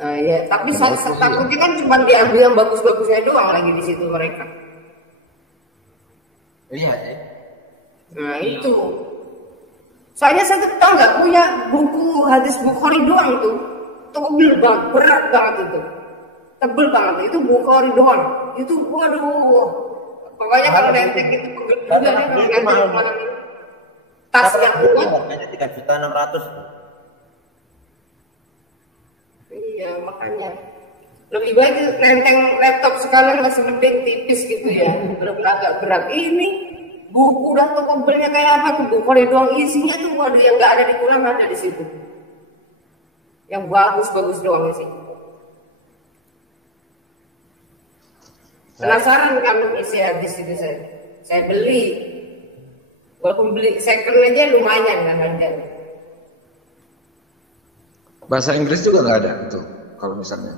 Ya, tapi takutnya kan cuma diambil yang bagus-bagusnya doang lagi di situ mereka. Iya ya. Nah itu. Soalnya saya tuh tahu nggak punya buku hadis Bukhari doang tuh. Tebel banget, berat banget itu. Tebel banget itu Bukhari doang. Itu waduh. Pokoknya kalau nenteng itu pegel juga nih kalau nenteng kemana tas yang kuat. Harganya 3.600.000. Iya makanya lebih baik nenteng laptop sekarang masih lebih tipis gitu ya, agak berat. Ini buku dan tebelnya kayak apa tuh Bukhari doang isinya tuh waduh yang nggak ada di Quran ada di situ. Yang bagus-bagus doang sih. Penasaran kamu isi hadis itu saya beli. Walaupun beli second aja lumayan kan harganya. bahasa Inggris juga nggak ada itu kalau misalnya.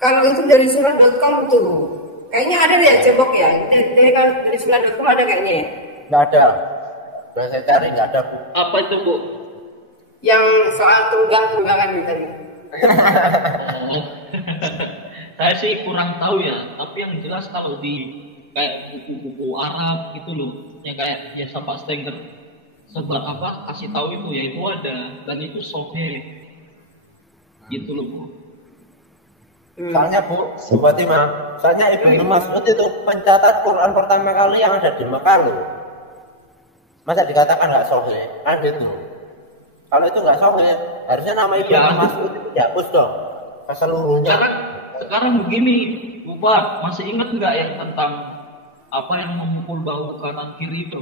Kalau itu dari surat.com tuh, kayaknya ada deh cebok ya. Dari surat.com ada kayaknya ya. Nggak ada. Sudah saya cari nggak ada Bu. apa itu, Bu? Yang soal tunggangan tadi. Saya sih kurang tahu ya, tapi yang jelas kalau di kayak buku-buku Arab gitu loh, yang kayak ya Sapa Stenger sebar apa kasih tahu itu ya itu ada dan itu sahih gitu loh Bu. Soalnya Bu Fatimah, soalnya Ibnu Mas'ud itu pencatat Quran pertama kali yang ada di Mekah loh. Masa dikatakan nggak sahih? Kan gitu. Kalau itu nggak sahih, harusnya nama Ibnu Mas'ud itu dihapus dong keseluruhnya. Sekarang begini, Bu Bar, masih ingat nggak ya tentang apa yang memukul bahu kanan kiri itu?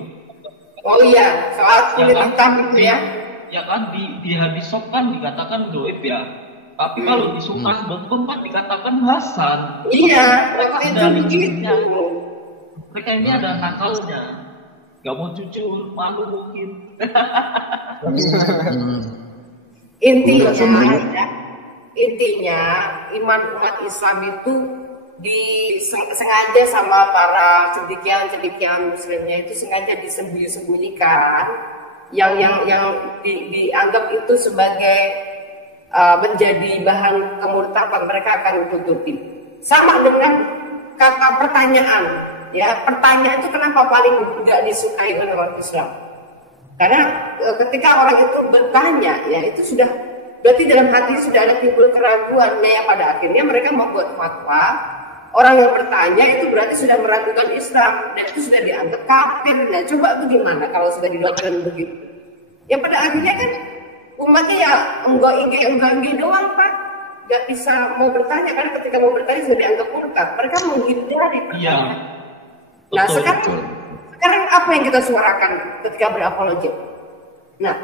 Oh iya, soal kulit hitam itu ya. Ya kan di hadis Sof kan dikatakan doib ya. Tapi kalau di sunnah.com kan dikatakan Hasan. Iya, waktu itu Dari begitu. ininya. Mereka ini ada nakalnya. Gak mau jujur, malu mungkin. Intinya, intinya iman umat Islam itu sengaja sama para cendekiawan muslimnya itu sengaja disembunyikan yang dianggap itu sebagai menjadi bahan kemurtadan, mereka akan tutupi. Sama dengan kata pertanyaan, ya, pertanyaan itu kenapa paling tidak disukai oleh orang Islam? Karena ketika orang itu bertanya, ya itu sudah berarti dalam hati sudah ada timbul keraguan, ya pada akhirnya mereka membuat fatwa. Orang yang bertanya itu berarti sudah meragukan Islam dan itu sudah dianggap kafir. Nah, coba bagaimana kalau sudah dilakukan begitu? Ya pada akhirnya kan umatnya ya enggak doang, Pak. Gak bisa mau bertanya karena ketika mau bertanya sudah dianggap murtad. Mereka menghindari. Iya. Nah, sekarang apa yang kita suarakan ketika berapologet? Nah,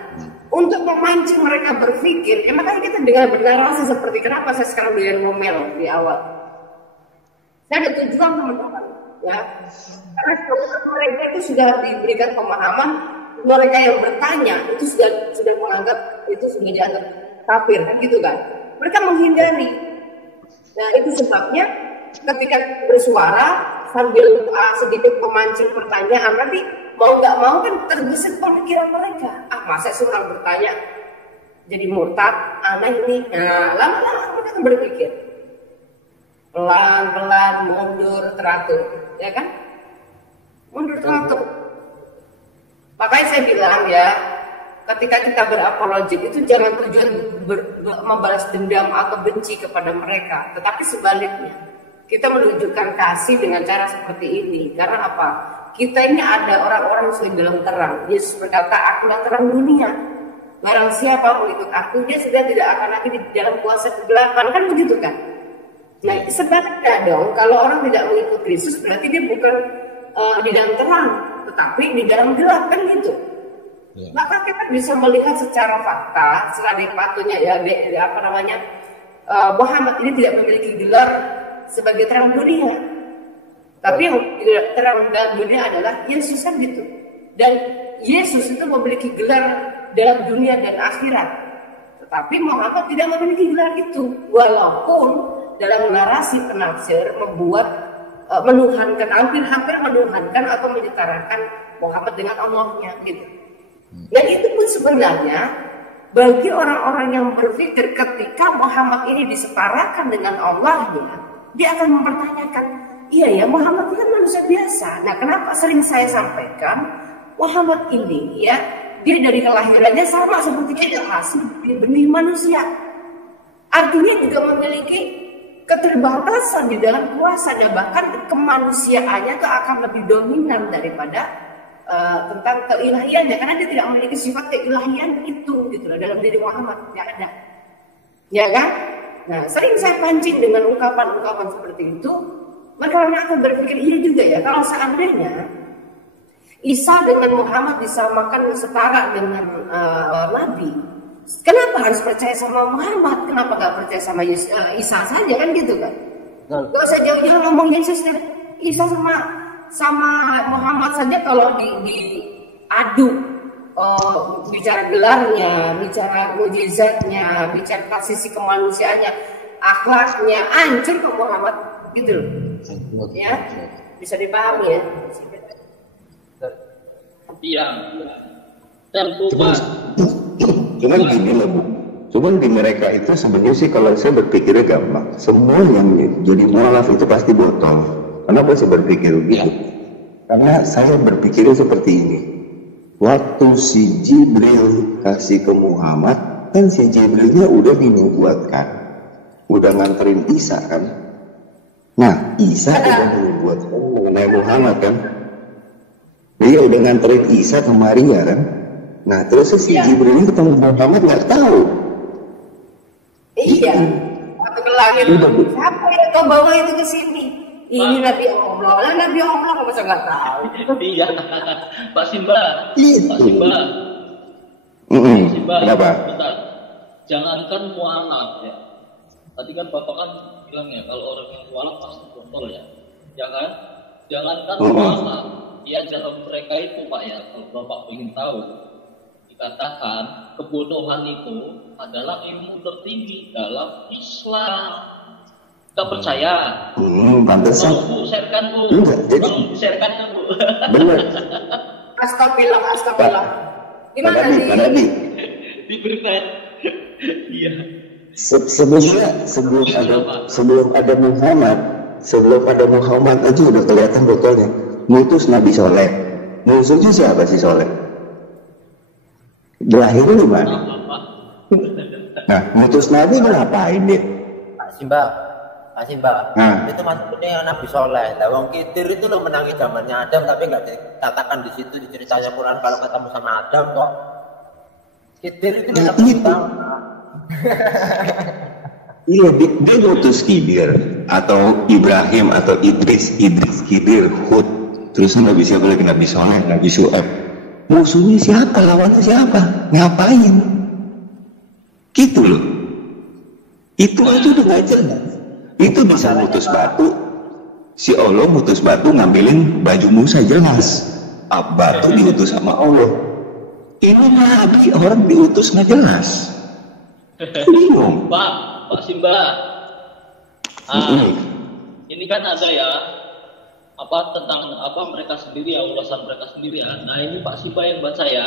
untuk memancing mereka berpikir, ya makanya kita dengan bernarasi seperti kenapa saya sekarang dengan ngomel di awal. Saya ada tujuan teman-teman, ya. Karena mereka itu sudah diberikan pemahaman, mereka yang bertanya itu sudah menganggap itu sudah dianggap kafir, kan gitu kan? Mereka menghindari. Nah itu sebabnya ketika bersuara sambil sedikit memancing pertanyaan, nanti mau nggak mau kan terbesit pemikiran mereka. Masa seorang bertanya jadi murtad, aneh ini. Nah lama-lama mereka berpikir. Pelan-pelan mundur teratur, ya kan? Mundur teratur. Makanya saya bilang ya, ketika kita berapologet itu jangan tujuan membalas dendam atau benci kepada mereka, tetapi sebaliknya kita menunjukkan kasih dengan cara seperti ini. Karena apa? Kita ini ada orang-orang yang sudah bilang terang. Yesus berkata, "Akulah terang dunia. Barang siapa mengikut aku, dia sudah tidak akan lagi di dalam kuasa kegelapan." Kan begitu kan? Nah, sebaliknya dong, kalau orang tidak mengikut Kristus berarti dia bukan di dalam terang, tetapi di dalam gelap, kan gitu. Ya. Maka kita bisa melihat secara fakta, secara patutnya Muhammad ini tidak memiliki gelar sebagai terang dunia. Tapi yang terang dunia adalah Yesus, kan gitu. Dan Yesus itu memiliki gelar dalam dunia dan akhirat. Tetapi Muhammad tidak memiliki gelar itu, walaupun dalam narasi penafsir membuat menuhankan, hampir menuhankan atau menyetarakan Muhammad dengan Allahnya gitu. Dan itu pun sebenarnya bagi orang-orang yang berpikir ketika Muhammad ini disetarakan dengan Allahnya, dia akan mempertanyakan, iya ya Muhammad itu kan manusia biasa. Nah kenapa sering saya sampaikan Muhammad ini ya, dia dari kelahirannya sama seperti kita, hasil benih manusia. Artinya juga memiliki keterbatasan di dalam kuasa, dan bahkan kemanusiaannya itu akan lebih dominan daripada tentang keilahiannya, karena dia tidak memiliki sifat keilahian itu gitu loh dalam diri Muhammad, tidak ada, ya kan? Nah sering saya pancing dengan ungkapan-ungkapan seperti itu, mereka akan berpikir iya juga ya kalau seandainya Isa dengan Muhammad disamakan setara dengan Nabi, kenapa harus percaya sama Muhammad? Kenapa gak percaya sama Isa saja, kan gitu kan? Gak usah jauh-jauh ngomong Yesus, Isa sama Muhammad saja kalau diadu bicara gelarnya, bicara mujizatnya, bicara sisi kemanusiaannya, akhlaknya, hancur ke Muhammad gitu loh. Ya, bisa dipahami ya. Iya. Tentu Pak. Cuman gini loh Bu, cuman di mereka itu sebenarnya sih kalau saya berpikirnya gampang. Semua yang jadi mualaf itu pasti botol. Kenapa saya berpikir begitu? Karena saya berpikirnya seperti ini. Waktu si Jibril kasih ke Muhammad, kan si Jibrilnya udah dinubuatkan, udah nganterin Isa kan. Nah Isa udah dinubuatkan mengenai Muhammad kan. Dia udah nganterin Isa ke Maria kan. Nah terus si Jibril ini ketemu Muhammad nggak tahu. Iya. Waktu ke langit, siapa yang kau bawa itu ke sini? Ini Nabi Allah. Lah Nabi Allah nggak bisa nggak tahu. Iya. Pak Simba. Pak Simba. Simba. Kenapa? Bentar. Jangankan Muhammad ya. Tadi kan Bapak kan bilang ya kalau orang yang mualaf pasti botol ya. Jangan. Jangankan Muhammad. Ya jalan mereka itu Pak ya. Kalau Bapak ingin tahu. katakan kebodohan itu adalah ilmu tertinggi dalam Islam. Gak percaya? Pantesan. Bu, sharekan Bu. Enggak, jadi sharekan Bu. benar. Astagfirullah. Gimana Pak Nabi, Diberikan. Iya. sebenarnya sebelum ada Muhammad aja udah kelihatan botolnya. Mutus Nabi Soleh. Musuhnya siapa sih Soleh? Dilahirkan di mana? Nah, mutus Nabi ngapain dia? Pak Simba. Nah. Itu maksudnya Nabi Soleh. Wong Khidir itu lo menangi zamannya Adam, tapi nggak dikatakan di situ di ceritanya Quran kalau ketemu sama Adam kok. Khidir itu Nah, lebih itu. Iya, dia ngutus Khidir atau Ibrahim atau Idris Khidir, Hud. Terus Nabi siapa lagi? Nabi Soleh, Nabi Syuaib. Musuhnya siapa? Lawannya siapa? Ngapain? Gitu loh. Itu aja udah gak jelas. Itu bisa mutus batu. Si Allah mutus batu ngambilin baju Musa jelas. Batu diutus sama Allah. Ini Nabi orang diutus nggak jelas. Bingung. Pak Simba. Ini kan ada ya tentang mereka sendiri ya, ulasan mereka sendiri ya. Nah ini Pak Simba yang baca ya.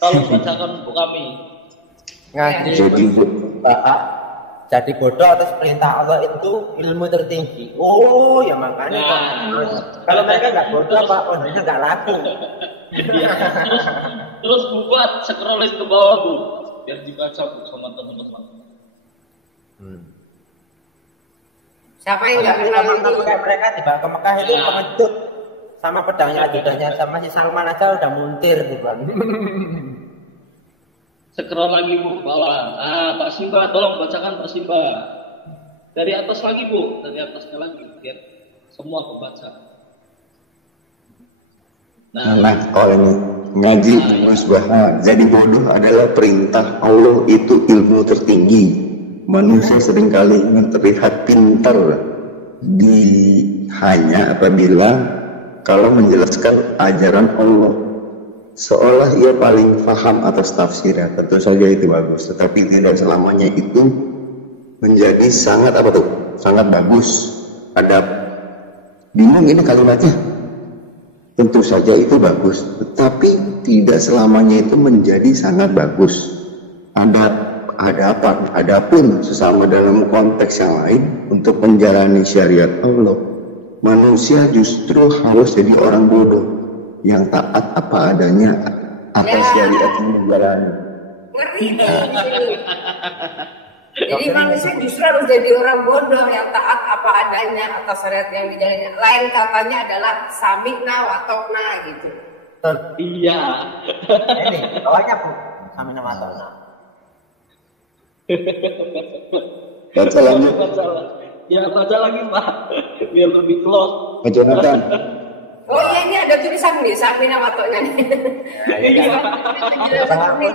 Tolong bacakan untuk kami. Ngaji jadi bodoh atas perintah Allah itu ilmu tertinggi. Oh ya makanya kalau mereka nggak bodoh Pak, pondoknya nggak laku. Terus buat scrolling ke bawah Bu, biar dibaca Bu sama teman-teman. Siapa yang nggak kenal itu? Mereka dibawa ke Mekah itu kemedut sama pedangnya ajudannya sama si Salman aja udah muntir gitu. Scroll lagi Bu ke bawah. Pak Simba tolong bacakan Pak Simba. Dari atas lagi Bu, dari atasnya lagi biar semua kebaca. Nah, kalau ini ngaji terus bahwa jadi bodoh adalah perintah Allah, itu ilmu tertinggi. Manusia seringkali ingin terlihat pintar hanya apabila kalau menjelaskan ajaran Allah seolah ia paling paham atas tafsirnya. Tentu saja itu bagus, tetapi tidak selamanya itu menjadi sangat sangat bagus. Ada bingung ini kalimatnya. Tentu saja itu bagus, tetapi tidak selamanya itu menjadi sangat bagus. Adapun sesama dalam konteks yang lain untuk menjalani syariat Allah, manusia justru harus jadi orang bodoh yang taat apa adanya atas syariat yang dijalani. Ngerti Jadi manusia justru harus jadi orang bodoh yang taat apa adanya atas syariat yang dijalani. Lain katanya adalah sami'na wa ta'na gitu. Iya. Ini bawahnya Bu, sami'na wa ta'na. Baca lagi. Ya baca lagi Pak, biar lebih close. Baca Nathan. Oh iya, ini ada tulisan nih, sami'na wa ta'na nih.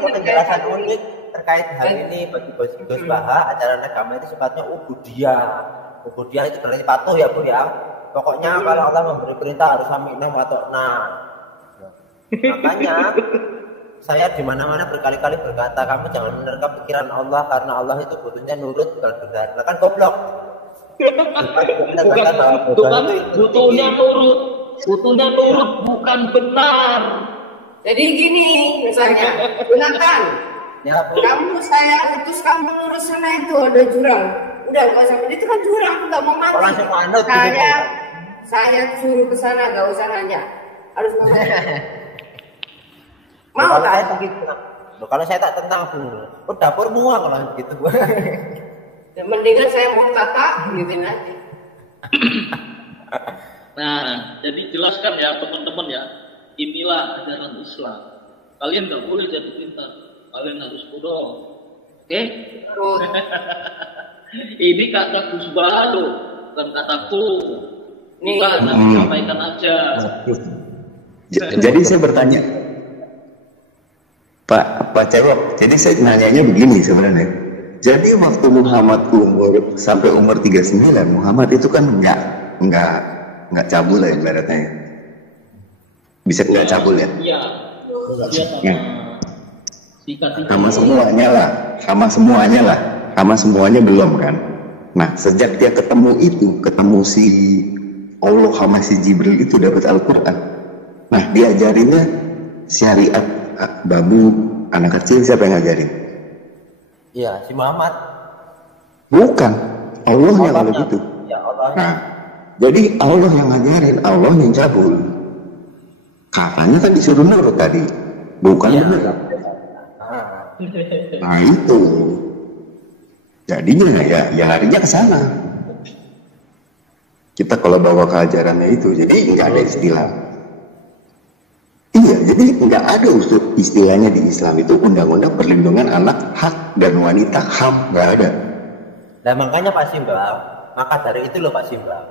Penjelasan unik terkait hal ini bagi bos Baha, ajaran agama itu sifatnya ubudiyah. Ubudiyah itu berarti patuh ya Bu ya. Pokoknya kalau Allah memberi perintah harus sami'na wa ta'na. Makanya saya di mana-mana berkali-kali berkata, kamu jangan menerka pikiran Allah karena Allah itu butuhnya nurut bukan benar. Nah, kan goblok. Bukan butuhnya nurut. Butuhnya nurut bukan benar. Jadi gini misalnya, Jonathan, Ya, kamu saya utus kamu lurus sana itu ada jurang. Udah gak usah, itu kan jurang, aku gak mau mati. langsung manut gitu. Saya suruh ke sana, gak usah nanya. Harus mau. Mau Kalau saya kan? begitu. Kalau saya tak tentang Bu, dapur muak kalau gitu. Mendingan saya mau tata, gitu nanti. Nah, jadi jelaskan ya teman-teman ya. Inilah ajaran Islam. Kalian nggak boleh jadi pintar. Kalian harus bodoh. Oke? Terus, Ini kata Gus Baha loh, bukan kataku. nih, Nanti sampaikan aja. Jadi saya bertanya, Pak Cewok, jadi saya nanyanya begini sebenarnya. Jadi waktu Muhammad sampai umur 39, Muhammad itu kan nggak cabul ya ibaratnya. Bisa nggak cabul ya? Iya. dia sama Nah, sikat itu. sama semuanya belum kan. Nah, sejak dia ketemu si Allah sama si Jibril itu dapat Al-Quran. Nah, diajarinnya syariat babu anak kecil, siapa yang ngajarin? Iya, si Muhammad. Bukan, Allahnya kalau gitu. Ya Allah. Nah, jadi Allah yang ngajarin, Allah yang cabul. Katanya kan disuruh nurut tadi, bukan Ya. benar. Nah itu, jadinya ya larinya ke sana. Kita kalau bawa keajarannya itu, jadi nggak ada istilah. Iya, jadi nggak ada istilahnya di Islam itu undang-undang perlindungan anak, hak dan wanita, HAM, nggak ada. Nah makanya Pak Simbal, maka dari itu loh Pak Simbal,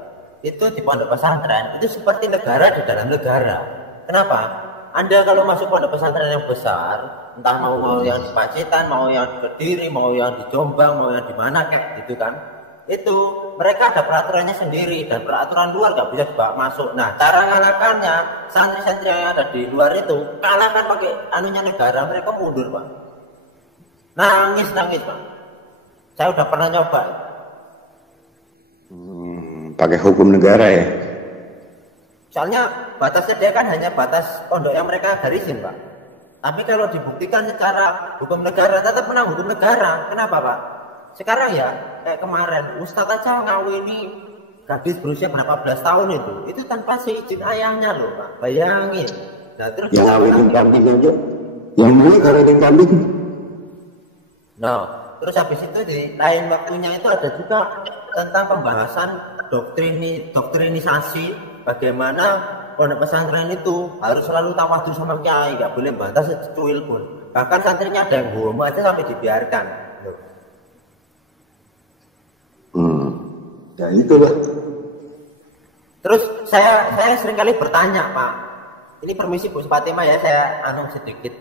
itu di pondok pesantren itu seperti negara di dalam negara. Kenapa? Anda kalau masuk pondok pesantren yang besar, entah mau yang di Pacitan, mau yang di Kediri, mau yang di Jombang, mau yang di mana kayak gitu kan, itu mereka ada peraturannya sendiri dan peraturan luar nggak bisa dibawa masuk. Nah cara ngalahkannya santri-santri yang ada di luar itu kalahkan pakai anunya negara, mereka mundur Pak, nangis Pak. Saya udah pernah nyoba. Pakai hukum negara ya. Soalnya batasnya dia kan hanya batas pondok yang mereka garisin Pak. Tapi kalau dibuktikan secara hukum negara tetap menang hukum negara. Kenapa Pak? Sekarang ya kayak kemarin Ustadz aja ngawini gadis berusia berapa belas tahun itu tanpa seizin ayahnya loh Pak. Bayangin. Nah terus Yang ngawinin kambing aja, yang mulai kawinin kambing. Nah, terus habis itu di lain waktunya itu ada juga tentang pembahasan doktrinisasi bagaimana pondok pesantren itu harus selalu tawadhu sama kiai, nggak boleh bantah secuil pun. Bahkan santrinya ada yang homo aja sampai dibiarkan. Ya itu Pak. Terus saya sering kali bertanya Pak, ini permisi Bu Fatimah ya, saya sedikit.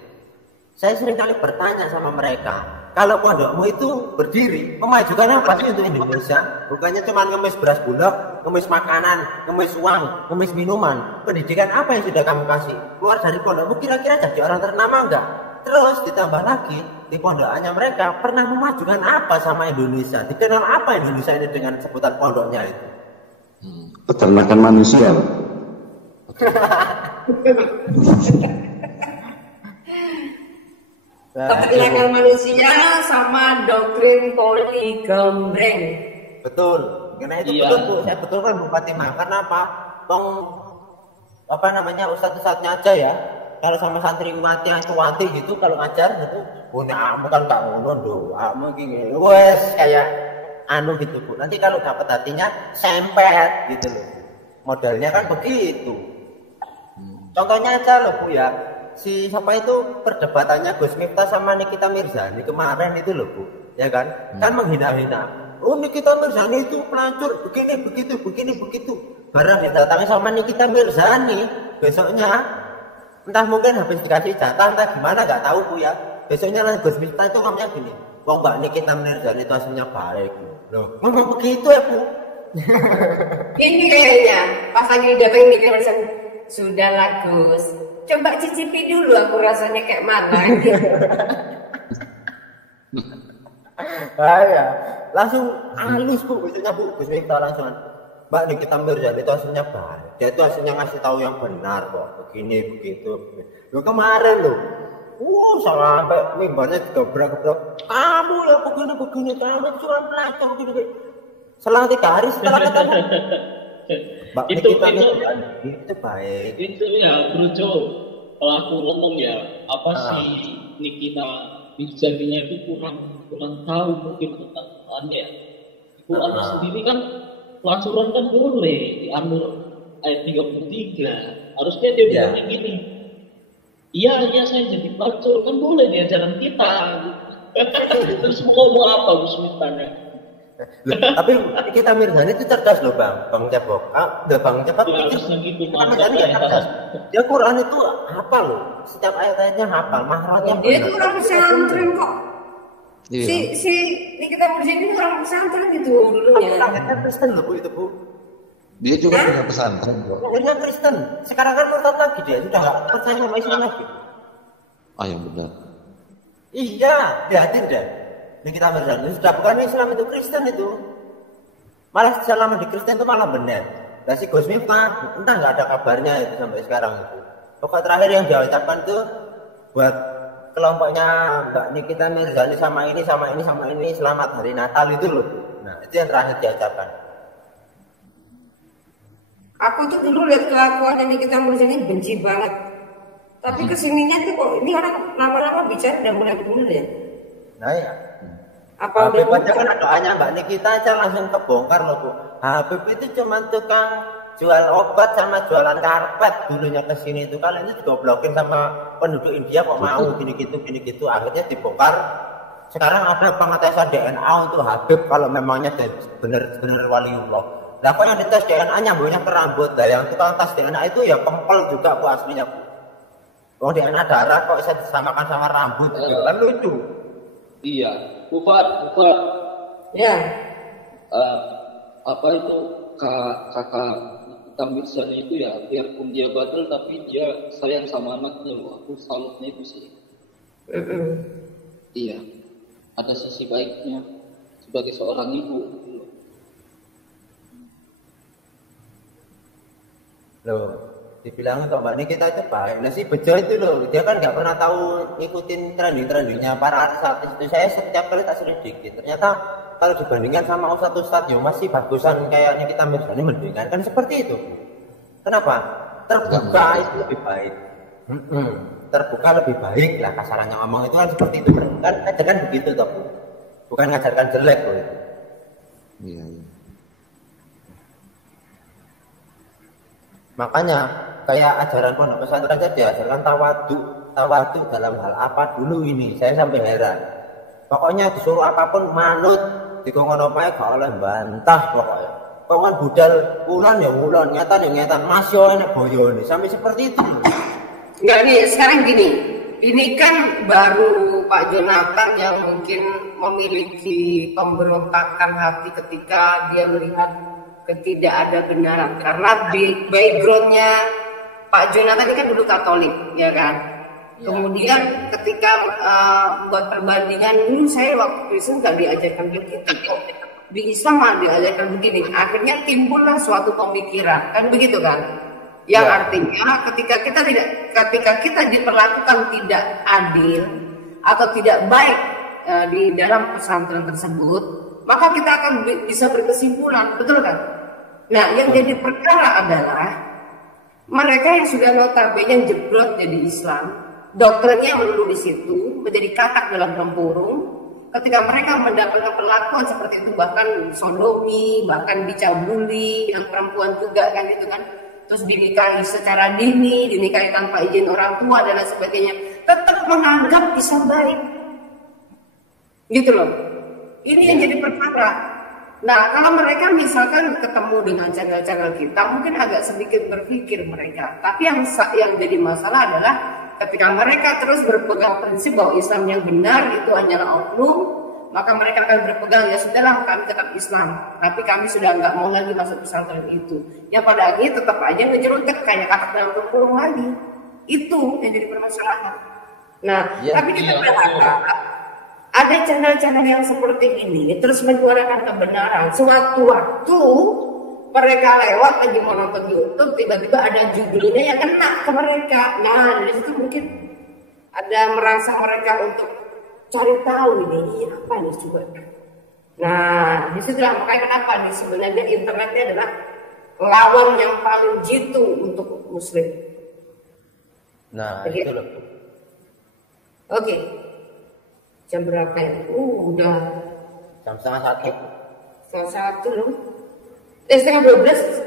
Saya sering kali bertanya sama mereka, kalau pondokmu itu berdiri, memajukan apa sih untuk Indonesia? Bukannya cuma ngemis beras bulog, ngemis makanan, ngemis uang, ngemis minuman. Pendidikan apa yang sudah kamu kasih? Keluar dari pondokmu kira-kira jadi orang ternama enggak? Terus ditambah lagi, di pondokannya mereka pernah memajukan apa sama Indonesia? Dikenal apa Indonesia ini dengan sebutan pondoknya itu? Peternakan manusia. Peternakan manusia sama doktrin poligembreng. Betul, karena itu Iya. betul Bu. Saya betul kan Bu Fatimah. Karena apa? Ustadz-ustadznya aja ya. Kalau sama santriwati yang tuanti gitu, kalau ngajar gitu, kamu kan gak ngono doa, gini, wes kayak gitu Bu. Nanti kalau dapat hatinya sempet gitu loh. Modelnya kan begitu. Contohnya aja loh Bu ya. Si siapa itu perdebatannya Gus Miftah sama Nikita Mirzani kemarin itu loh Bu, ya kan? Kan menghina-hina. Oh Nikita Mirzani itu pelacur begini begitu. Barang didatangi sama Nikita Mirzani, besoknya entah mungkin habis dikasih jatah entah gimana nggak tahu Bu ya. Besoknya Gus Miftah itu ngomongnya gini, wong Mbak Nikita Mirzani itu aslinya baik. Loh, ngomong begitu ya Bu. Ini kayaknya pas lagi datang Nikita Mirzani, sudahlah Gus, coba cicipi dulu aku rasanya kayak mana. Ya, langsung halus Bu, besoknya Bu, Gus Miftah langsung, Mbak Nikita Mirzani itu aslinya baik. Dia itu aslinya ngasih tahu yang benar kok, begini begitu. Lo kemarin loh, sampai mimbarnya gebrak-gebrak. Kamu ya begini, kamu cuma pelacur begini. Selang 3 hari setelah ketemu, Mbak Nikita Mirzani itu baik. Itu ya Brujo, kalau aku ngomong ya, apa sih Nikita Mirzaninya itu kurang tahu mungkin tentang Anda. Ibu Anda sendiri kan pelacuran kan boleh di An-Nur ayat 33. Harusnya dia bilang gini. Iya saya jadi pelacur kan boleh di ajaran kita. Terus mau ngomong apa Gus Miftahnya? Tapi Nikita Mirzani itu cerdas loh Bang Cebok. Bang Cebok Ya, harusnya gitu Mirzani ya cerdas. Dia Quran itu hafal loh. Setiap ayat-ayatnya hafal, mahramnya. Dia itu orang pesantren kok. Iya. Si Nikita Mirzani itu orang pesantren gitu dulunya. Lahirnya Kristen loh Bu itu Bu. Dia juga punya pesantren kok. Lahirnya Kristen. Sekarang kan murtad lagi dia. Sudah nggak percaya sama Islam lagi. yang benar. Iya, lihatin deh. Ini kita berjalan sudah bukan Islam itu Kristen itu. Malah selama di Kristen itu malah benar. Dan si Gus Miftah entah nggak ada kabarnya itu sampai sekarang itu. Pokok terakhir yang dia ucapkan tuh buat kelompoknya Mbak Nikita Mirzani sama ini selamat hari Natal itu loh. Nah itu yang terakhir dia ucapkan. Aku tuh dulu lihat kelakuan yang Nikita Mirzani benci banget. Tapi kesininya tuh kok ini orang lama-lama bicara udah mulai bener ya. Nah ya. Apa Habib aja kan doanya Mbak Nikita aja langsung kebongkar loh Bu. Habib itu cuma tukang jual obat sama jualan karpet dulunya kesini itu. Kali ini digoblokin sama penduduk India kok mau gini gitu akhirnya dibongkar. Sekarang ada pengetesan DNA untuk Habib kalau memangnya benar waliullah. Nah kok yang dites DNA nyambungnya ke rambut. Nah yang tukang tes DNA itu ya kempel juga Bu aslinya Bu. Oh DNA darah kok bisa disamakan sama rambut itu kan lucu. Iya. Bufat. Ya. Apa itu kakak Mirzani itu ya biarpun dia badal tapi dia sayang sama anaknya loh. Aku salutnya itu sih. Iya. Ada sisi baiknya sebagai seorang ibu. Loh, dibilang kok Mbak Nikita itu baik. Nah si Bejo itu loh, dia kan nggak pernah tahu ngikutin trending-trendingnya para artis itu. Saya setiap kali tak sedikit. Ternyata kalau dibandingkan sama Ustadz ya masih bagusan kayaknya Nikita Mirzani mendingan kan seperti itu. Kenapa? Terbuka itu lebih baik. Terbuka lebih baik lah kasarannya ngomong itu kan seperti itu kan ajarkan begitu toh. Bukan ngajarkan jelek loh itu. Iya. Makanya kayak ajaran pondok pesantren aja diajarkan tawadu dalam hal apa dulu ini saya sampai heran. Pokoknya disuruh apapun manut dikongkon opae gak oleh bantah pokoknya. Pokoknya budal ulan ya ulan nyata masih enak boyone sampai seperti itu. Enggak nih sekarang gini. Ini kan baru Pak Jonathan yang mungkin memiliki pemberontakan hati ketika dia melihat ketidak ada kebenaran karena backgroundnya Pak Jonathan ini kan dulu Katolik ya kan ya. Kemudian ketika buat perbandingan dulu saya waktu Kristen nggak diajarkan begitu kok di Islam diajarkan begini akhirnya timbullah suatu pemikiran kan begitu kan yang ya. Artinya ketika kita diperlakukan tidak adil atau tidak baik di dalam pesantren tersebut maka kita akan bisa berkesimpulan, betul kan? Nah, yang jadi perkara adalah mereka yang sudah notabene jeblok jadi Islam, doktrinnya melulu di situ, menjadi katak dalam tempurung. Ketika mereka mendapatkan perlakuan seperti itu, bahkan sodomi, bahkan dicabuli, yang perempuan juga kan itu kan, terus dinikahi secara dini, dinikahi tanpa izin orang tua dan lain sebagainya, tetap menganggap bisa baik, gitu loh. Ini yang jadi perkara. Nah, kalau mereka misalkan ketemu dengan channel-channel kita, mungkin agak sedikit berpikir mereka. Tapi yang jadi masalah adalah ketika mereka terus berpegang prinsip bahwa Islam yang benar itu hanyalah oknum, maka mereka akan berpegang ya sudahlah kami tetap Islam. Tapi kami sudah nggak mau lagi masuk pesantren itu. Ya pada akhirnya tetap aja ngejerutek kayak katak dalam tempurung lagi. Itu yang jadi permasalahan. Nah, ya, tapi kita berharap ada channel-channel yang seperti ini terus menyuarakan kebenaran. Suatu waktu mereka lewat aja mau nonton YouTube, tiba-tiba ada judulnya yang kena ke mereka. Nah dari situ mungkin ada merasa mereka untuk cari tahu ini apa nih coba. Nah disitulah makanya kenapa nih sebenarnya internetnya adalah lawan yang paling jitu untuk Muslim. Nah itu loh. Oke. Jam berapa ya? Udah jam setengah 1. Setengah 1 loh. Setengah 12.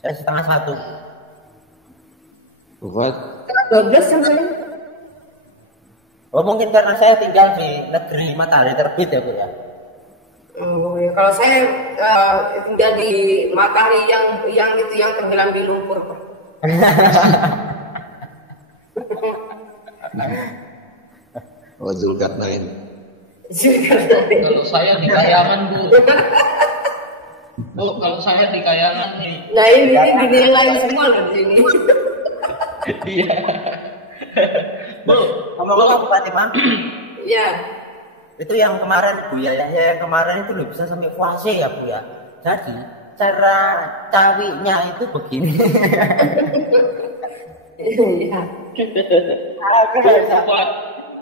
Saya setengah 1. Buat Setengah 12 sampai. Oh mungkin karena saya tinggal di negeri matahari terbit ya Bu ya. Oh ya kalau saya tinggal di matahari yang tenggelam di lumpur. Oh, Zulkarnain. Kalau saya di Kayangan Bu. Kalau saya di Kayangan nih. Nah ini dinilai semua loh di sini. Iya. Bu, ngomong-ngomong Bu Fatimah, Ya. itu yang kemarin Bu ya, yang kemarin itu loh bisa sampai puasa ya Bu ya. Jadi cara cawinya itu begini. Iya.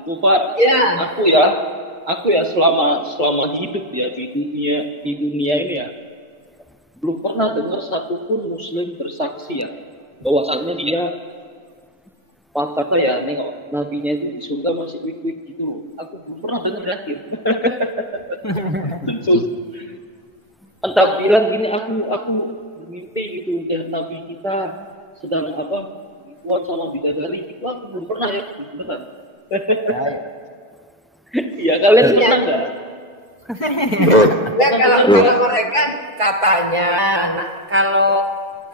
Bufat, Ya. aku ya selama hidup ya di dunia ini ya, belum pernah dengar satupun Muslim bersaksi ya bahwasannya dia kata ya nengok nabinya itu di surga masih quick gitu. Aku belum pernah dengar yakin. Entah bilang gini, aku mimpi gitu dan nabi kita sedang kuat sama bidadari itu, aku belum pernah ya benar. Iya, kalian pernah nggak? Nah, kalau mereka katanya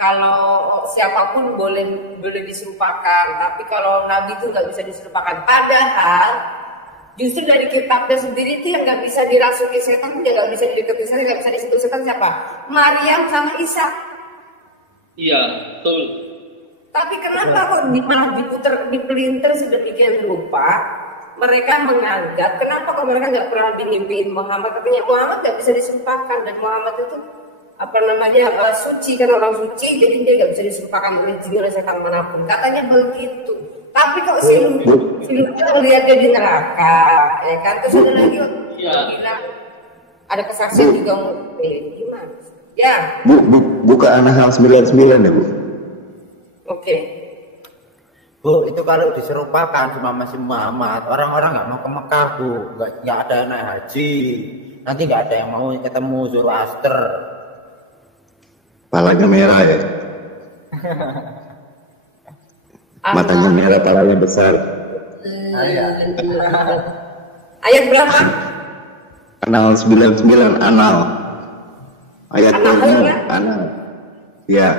kalau siapapun boleh diserupakan, tapi kalau Nabi itu nggak bisa diserupakan. Padahal justru dari kitabnya sendiri itu yang nggak bisa dirasuki setan, dia nggak bisa dideketin setan, nggak bisa disentuh setan siapa? Maryam sama Isa. Iya, betul. Tapi kenapa kok malah dipelintir sedemikian rupa? Mereka menganggap, kenapa kok mereka nggak pernah dimimpiin Muhammad? Katanya Muhammad nggak bisa diserupakan, dan Muhammad itu suci, kan orang suci, jadi dia nggak bisa diserupakan oleh jin oleh setan manapun. Katanya begitu. Tapi kok si Lutu lihat dia di neraka, ya kan? Terus ada lagi bilang ada kesaksian juga gimana? Ya. Buka An-Nahl 99 ya Bu. Oke. Bu, itu kalau diserupakan sama Masih Muhammad, orang-orang nggak mau ke Mekah Bu, nggak ada yang naik haji, nanti nggak ada yang mau ketemu Zoroaster. Palanya merah ya. Matanya merah, palanya besar. Ayat berapa? An-Nahl 99 An-Nahl. Ayat An-Nahl ya? An-Nahl. Ya.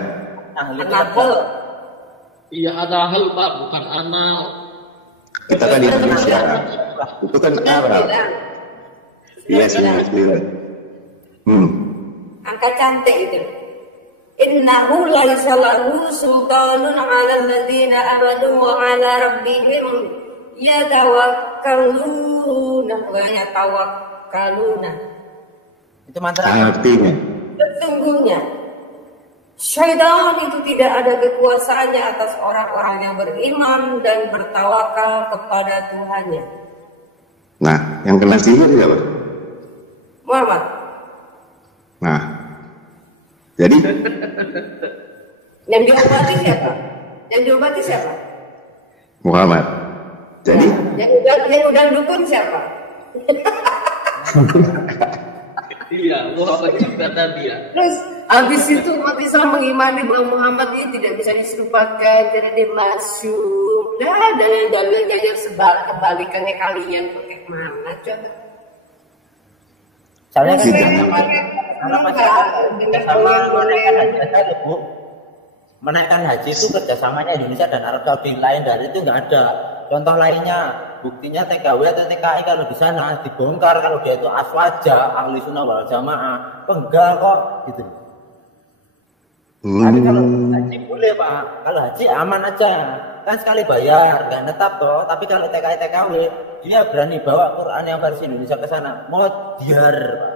An-Nahl. Iya, An-Nahl Pak, bukan Anal. Kita kan di Indonesia. Itu kan Arab. Iya, 99. Angka cantik itu. Innahu laisa lahu sultanun 'ala alladziina amanu wa 'ala rabbihim yatawakkaluna. Itu mantra. Artinya Sesungguhnya syaitan itu tidak ada kekuasaannya atas orang-orang yang beriman dan bertawakal kepada Tuhannya. Nah, yang kena sihir siapa? Muhammad. Nah, jadi Yang diobati siapa? Yang diobati siapa? Muhammad. Jadi Yang udah dukun siapa? Iya, Muhammad juga tadi ya. Terus habis itu umat Islam mengimani bahwa Muhammad ini tidak bisa diserupakan, tidak dimasuk. Nah, ada dalilnya yang kebalikannya kalian pakai mana coba? Soalnya kan sama menaikkan haji aja Bu. Menaikkan haji itu kerjasamanya Indonesia dan Arab Saudi, lain dari itu nggak ada. Contoh lainnya, buktinya TKW atau TKI kalau di sana dibongkar kalau dia itu aswaja, ahli sunnah wal jamaah, penggal kok gitu. Tapi kalau haji boleh Pak, kalau haji aman aja, kan sekali bayar, nggak netap toh. Tapi kalau TKI TKW, dia berani bawa Quran yang versi Indonesia ke sana, mau diar Pak.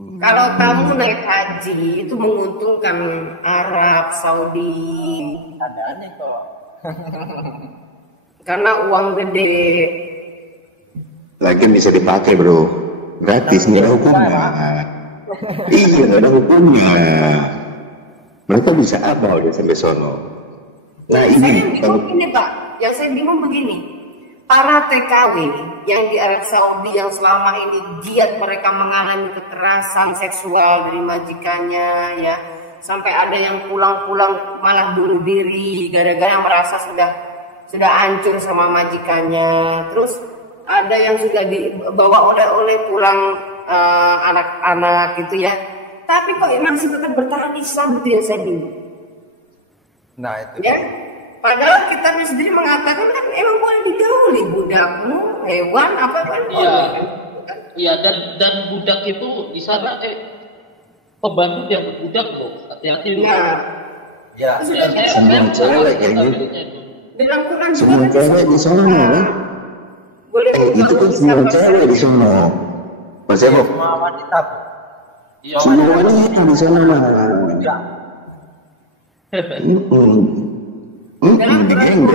Kalau kamu naik haji itu menguntungkan Arab Saudi. Ada aneh kok. Karena uang gede. lagi bisa dipakai bro, gratis, nggak ada hukumnya. Iya, nggak ada hukumnya. Mereka bisa abal dia sampai sono. Nah ini Yang saya bingung begini. Para TKW yang di Arab Saudi yang selama ini giat mereka mengalami kekerasan seksual dari majikannya, ya, sampai ada yang pulang-pulang malah bunuh diri gara-gara merasa sudah hancur sama majikannya. Terus ada yang sudah dibawa oleh pulang anak-anak gitu ya. Tapi kok masih tetap bertahan Islam, itu yang saya bingung. Nah itu. Ya. Padahal kita sendiri mengatakan kan emang boleh digauli budakmu, hewan apa kan? Iya, dan budak itu di sana pembantu yang berbudak loh, hati-hati. Nah, Ya. semua cewek kayak gitu. Dalam Quran juga Semua kan cewek di sono kan? boleh Itu kan semua cewek di sono. Mas Ebo, Semua wanita. Iya, semua wanita di sono mah. dalam Di Quran gembel.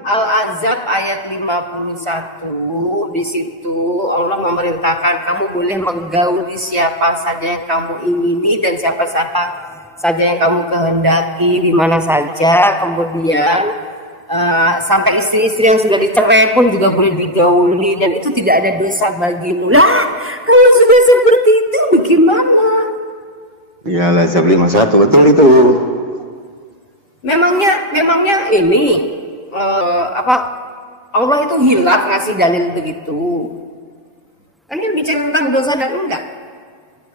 Al-Azab ayat 51 di situ Allah memerintahkan kamu boleh menggauli siapa saja yang kamu ingini dan siapa-siapa saja yang kamu kehendaki di mana saja. Kemudian sampai istri-istri yang sudah dicerai pun juga boleh digauli dan itu tidak ada dosa bagimu. Lah, kalau sudah seperti itu bagaimana? Ya lah, 51 betul itu. Memangnya ini Allah itu hilaf ngasih dalil begitu. Kan dia bicara tentang dosa dan enggak.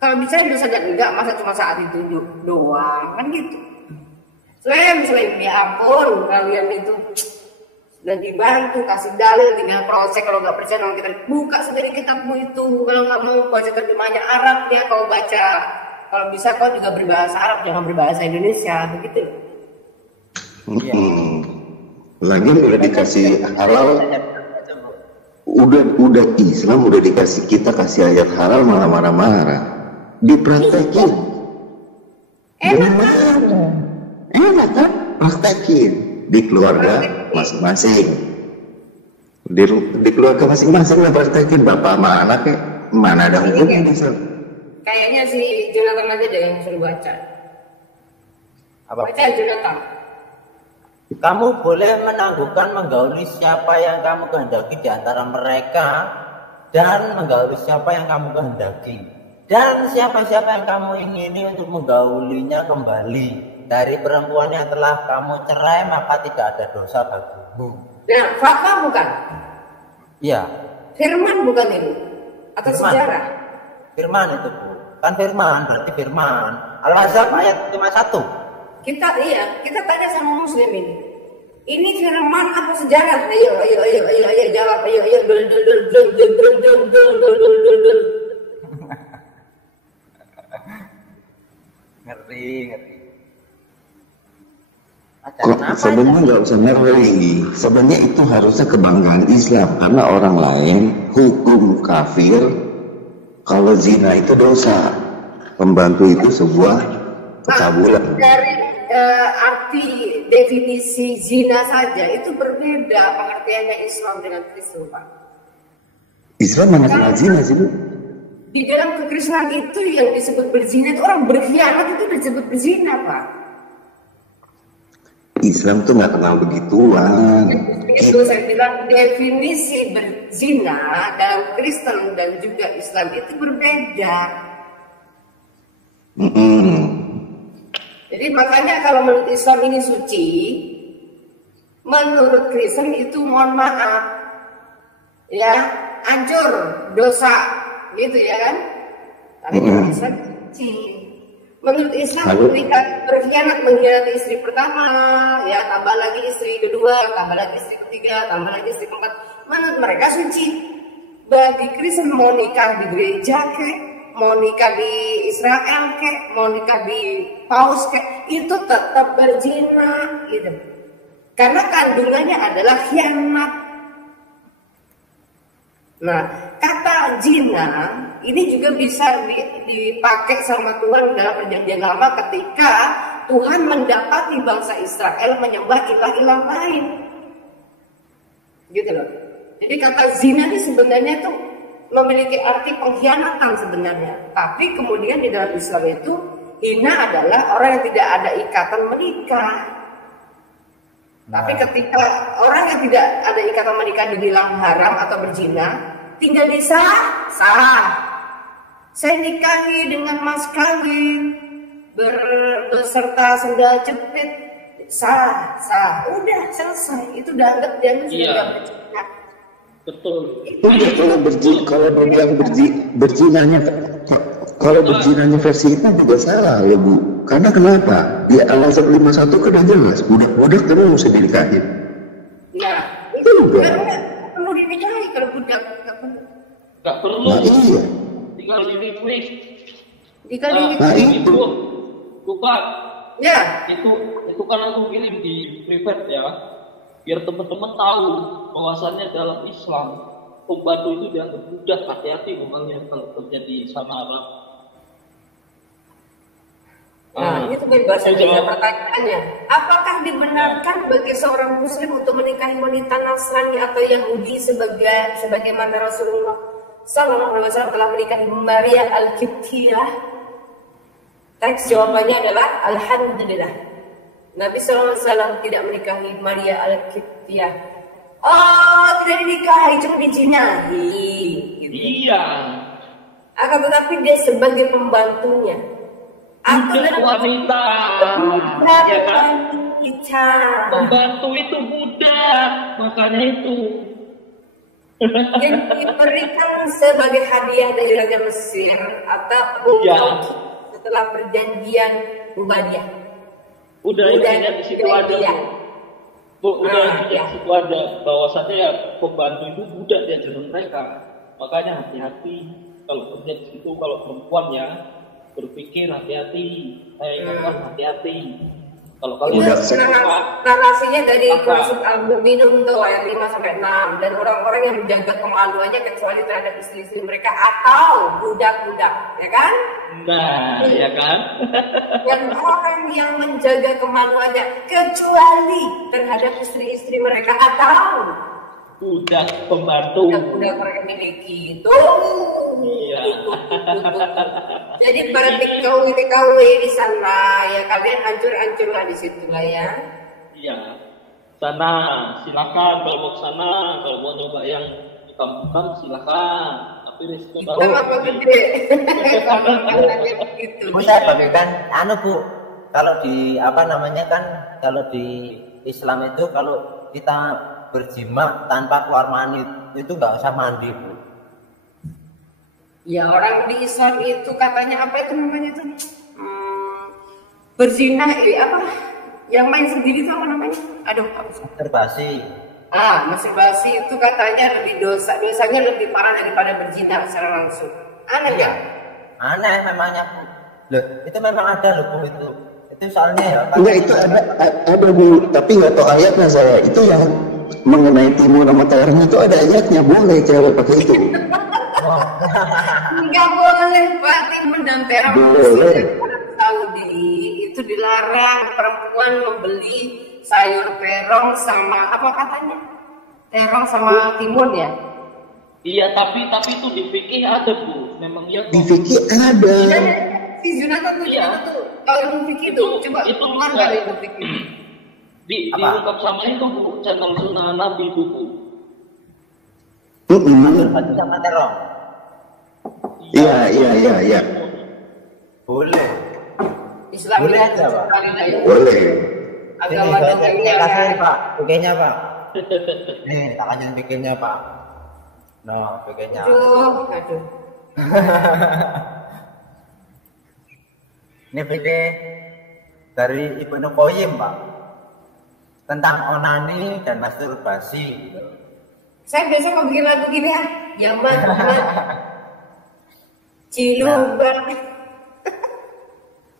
Kalau bicara dosa dan enggak, masa cuma saat itu doang, kan gitu. Selain ya ampun, kalian itu sudah dibantu kasih dalil, tinggal proses. Kalau nggak percaya, kalau kita buka sendiri kitabmu itu. Kalau nggak mau baca terjemahnya Arab, ya kau baca. Kalau bisa kau juga berbahasa Arab, jangan berbahasa Indonesia, begitu. Lagi udah dikasih halal, udah Islam udah dikasih, kita kasih ayat halal malah marah-marah, dipraktekin. Enak kan? Praktekin di keluarga masing-masing. Di keluarga masing-masing lah praktekin, bapak sama anak ya, mana ada hukumnya bisa. Kayaknya si Jonathan aja deh yang suruh baca. Apa? Baca Jonathan. Kamu boleh menangguhkan menggauli siapa yang kamu kehendaki di antara mereka dan menggauli siapa yang kamu kehendaki. Dan siapa-siapa yang kamu ingini untuk menggaulinya kembali dari perempuan yang telah kamu cerai, maka tidak ada dosa bagimu. Nah, fakta bukan? Iya. Firman bukan ini? Atau Firman. sejarah? Firman itu, Bu. Kan firman, berarti firman. Al-Azab ayat 51. Kita tanya sama muslim ini. Ini firman apa sejarah? Ayo jawab. Ayo. Ngeri. Kok sebenarnya nggak usah ngeri. Sebenarnya itu harusnya kebanggaan Islam, karena orang lain hukum kafir kalau zina itu dosa, pembantu itu sebuah kecabulan. Dari arti definisi zina saja itu berbeda pengertiannya Islam dengan Kristen, Pak. Islam mana kena zina sih, Bu? Di dalam kekristenan itu yang disebut berzina itu orang berkhianat itu disebut berzina, Pak. Islam tuh nggak kenal begituan. Itu saya bilang definisi berzina dalam Kristen dan juga Islam itu berbeda. Jadi makanya kalau menurut Islam ini suci, menurut Kristen itu mohon maaf, ya hancur, dosa, gitu ya kan? Tapi menurut Islam suci. Menurut Islam ketika berkhianat mengkhianati istri pertama, ya tambah lagi istri kedua, tambah lagi istri ketiga, tambah lagi istri keempat, menurut mereka suci. Bagi Kristen mau nikah di gereja kek, mau nikah di Israel kek, mau nikah di Paus kek, itu tetap berzina gitu. Karena kandungannya adalah khianat. Nah, kata zina ini juga bisa dipakai sama Tuhan dalam perjanjian lama ketika Tuhan mendapati bangsa Israel menyembah ilah-ilah lain. Gitu loh. Jadi kata zina ini sebenarnya itu memiliki arti pengkhianatan sebenarnya. Tapi kemudian di dalam Islam itu hina adalah orang yang tidak ada ikatan menikah. Tapi ketika orang yang tidak ada ikatan menikah dibilang haram atau berzina, tinggal disah, sah. Saya nikahi dengan mas kawin beserta sendal jepit, sah, udah selesai. Itu udah anggap dia sudah berzina. Betul. Udah kalau dibilang berzinanya, kalau berzinanya versi itu juga salah ya, Bu. Karena kenapa? Di Al-Azab 51 kan udah jelas, budak-budak kan mesti dinikahin. Nah, itu juga perlu dinikahi kalau budak. Gak perlu. Nah iya. Tinggal dipilih. Nah itu. Bukan. Ya. Itu kan aku kirim di private ya. biar teman-teman tahu bahwasannya dalam Islam pembantu itu dianggap budak. Hati-hati bukannya kalau terjadi sama Arab. Nah, itu bebas saja pertanyaannya. Apakah dibenarkan bagi seorang muslim untuk menikahi wanita Nasrani atau Yahudi sebagaimana Rasulullah Sallallahu Alaihi Wasallam telah menikahi Maria Al-Qibtiyah? Teks jawabannya adalah Alhamdulillah. Nabi Sallallahu Alaihi Wasallam tidak menikahi Maria Al-Qibtiyah. Oh, tidak dinikahi, cuma dijinahi. Gitu. Iya. Akan tetapi dia sebagai pembantunya. Budak wanita. Ya kan? Wanita. Pembantu itu budak, makanya itu. Yang diberikan sebagai hadiah dari Raja Mesir atau Ya. setelah perjanjian Ubaidiyah. Udah di situ ada. Bu, udah di situ ada bahwasannya ya pembantu itu budak di ajaran mereka. Makanya hati-hati kalau kerja di situ, kalau perempuan ya berpikir hati-hati. Saya ingatkan hati-hati. Kalau kalian narasinya dari Surah Al-Mu'minun tuh ayat 5-6, dan orang-orang yang menjaga kemaluannya kecuali terhadap istri-istri mereka atau budak-budak, ya kan? Nah, ya kan? Dan orang yang menjaga kemaluannya kecuali terhadap istri-istri mereka atau budak pembantu. budak-budak mereka miliki itu. Iya. Jadi para TKW di sana ya kalian hancur-hancurlah di situ lah ya. Iya. Sana silakan kalau mau ke sana, kalau mau coba yang hitam-hitam silakan. Tapi risiko Kita apa gede. Gitu. Bu, saya bagaikan Bu, kalau di kalau di Islam itu kalau kita berjima tanpa keluar mani itu nggak usah mandi, Bu. Ya orang di Islam itu katanya apa itu namanya itu berzina apa yang main sendiri itu apa namanya? Aduh, Masturbasi. Masturbasi itu katanya dosanya lebih parah daripada berzina secara langsung. Aneh ya? Aneh memangnya, Bu. Loh, itu memang ada loh, Bu, itu. Itu soalnya ya. Enggak, itu ada Bu, tapi nggak tahu ayatnya saya. Itu yang mengenai timun sama ternya itu ada ayatnya, boleh cewek pakai itu. Nggak boleh Pak, timun dan terong. Boleh. Saudi itu dilarang perempuan membeli sayur terong sama apa katanya? Terong sama timun ya? Iya, tapi itu di fikih ada, Bu. Memang iya. Di fikih ada. Si Jonathan tuh Iya. kalau di fikih itu coba itu keluar dari itu fikih. Diungkap sama itu, Bu, channel sunnah Nabi itu, Bu. Masturbasi sama terong. Iya. Boleh. Islam Boleh ini aja, Pak. Boleh. agama dasarnya kasih, kan. Pak. Pikirnya, Pak. Nih, tak lanjut pikirnya, Pak. Nah, pikirnya. Aduh. Ini pikir dari Ibnu Qayyim, Pak. Tentang onani dan masturbasi. Saya biasa kalau bikin lagu gini ya, Yaman, Ciluban.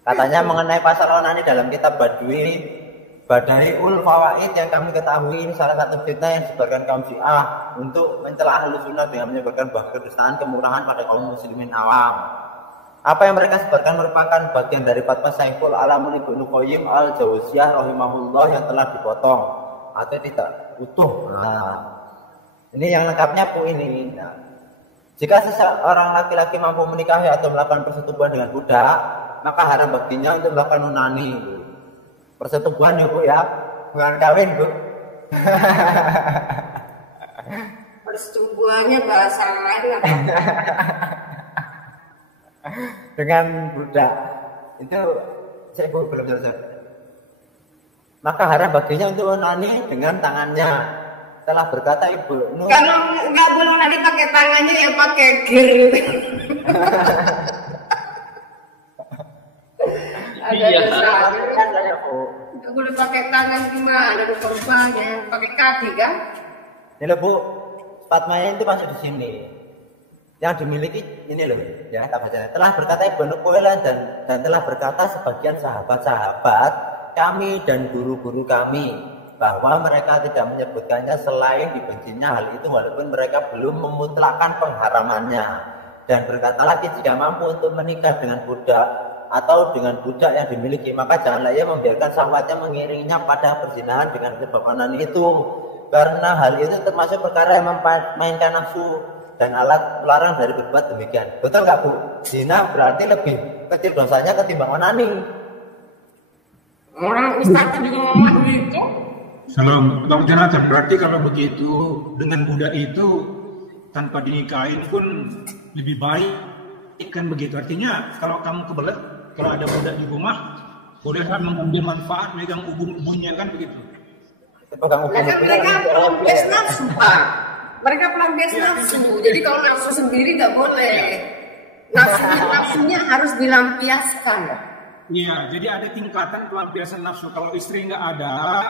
Katanya mengenai pasal onani dalam kitab Badaiul Fawaid yang kami ketahui ini salah satu fitnah yang disebarkan kaum Syiah untuk mencela Ahlus Sunnah dengan menyebarkan bahwa kedustaan kemurahan pada kaum muslimin awam. Apa yang mereka sebarkan merupakan bagian dari fatwa Syekhul Alamun Ibnu Qayyim Al-Jauziyah rahimahullah yang telah dipotong atau tidak utuh. Nah, ini yang lengkapnya Bu ini. Nah, jika seseorang laki-laki mampu menikahi atau melakukan persetubuhan dengan budak, maka haram baginya untuk melakukan onani. Persetubuhan ya Bu ya, bukan kawin Bu. Persetubuhannya bahasa lain apa? Dengan budak itu saya belum selesai. Maka haram baginya untuk onani dengan tangannya. Telah berkata Ibu Nur. Kalau nggak boleh nanti pakai tangannya ya pakai gear. Ada Iya. dasarnya. Nggak boleh pakai tangan gimana? Ada korbannya pakai kaki kan? Ini loh Bu, fatwanya itu masuk di sini. Yang dimiliki ini loh, ya tak baca. Telah berkata Ibnu Qayyim dan telah berkata sebagian sahabat-sahabat kami dan guru-guru kami bahwa mereka tidak menyebutkannya selain dibencinya hal itu walaupun mereka belum memutlakkan pengharamannya. Dan berkata lagi, jika mampu untuk menikah dengan budak atau dengan budak yang dimiliki, maka janganlah ia membiarkan syahwatnya mengiringinya pada perzinahan dengan sebab onan itu, karena hal itu termasuk perkara yang memainkan nafsu dan alat melarang dari berbuat demikian. Betul nggak Bu? Zina berarti lebih kecil dosanya ketimbang onani. Orang Ustaz juga ngomong begitu. Salam, Bang Jonathan, berarti kalau begitu dengan budak itu tanpa dinikahin pun lebih baik kan begitu. Artinya kalau kamu kebelet, kalau ada budak di rumah, bolehlah mengambil manfaat, megang ubun-ubunnya kan begitu. Mereka pelampias nafsu, Pak. Mereka pelampias nafsu. Jadi kalau nafsu sendiri nggak boleh. Nafsunya harus dilampiaskan. Iya, jadi ada tingkatan pelampiasan nafsu. Kalau istri nggak ada,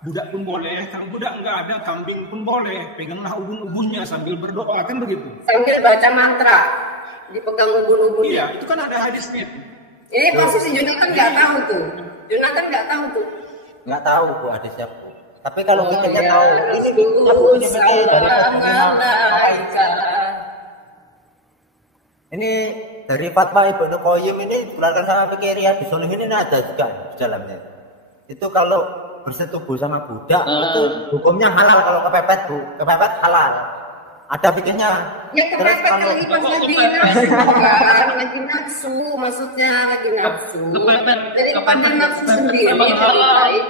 budak pun boleh. Kalau budak nggak ada, kambing pun boleh. Peganglah ubun-ubunnya sambil berdoa kan begitu. Sambil baca mantra, dipegang ubun-ubunnya. Iya, itu kan ada hadisnya. Ini pasti si Jonathan nggak tahu tuh. Jonathan nggak tahu tuh. Nggak tahu Bu hadisnya Bu. Tapi kalau kita ya, tahu, ini aku dari ini dari fatwa Ibnu Qayyim ini dikeluarkan sama Fikih Riyadhus Shalihin ini ada juga di dalamnya. Itu kalau bersetubuh sama budak itu hukumnya halal kalau kepepet Bu, kepepet halal. Ada fikihnya. Ya kepepet lagi pas lagi nafsu kan, lagi nafsu maksudnya lagi nafsu. Jadi pada nafsu sendiri lebih baik.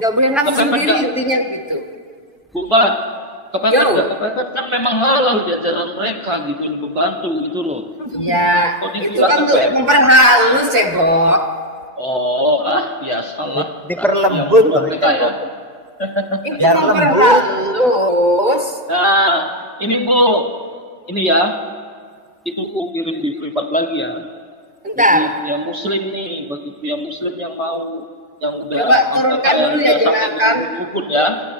Nggak boleh nafsu sendiri intinya gitu. Bukan. Kepepet kan memang halal di ajaran mereka gitu, membantu gitu loh. Iya, itu kan untuk memperhalus ya, Bok. Oh, biasalah. Diperlembut mereka ya. Itu memperhalus. Nah, ini Bu, ini ya, itu aku kirim di privat lagi ya. Bentar. Yang muslim nih, bagi yang muslim yang mau, yang udah coba turunkan dulu ya, Jonathan. Rukun ya.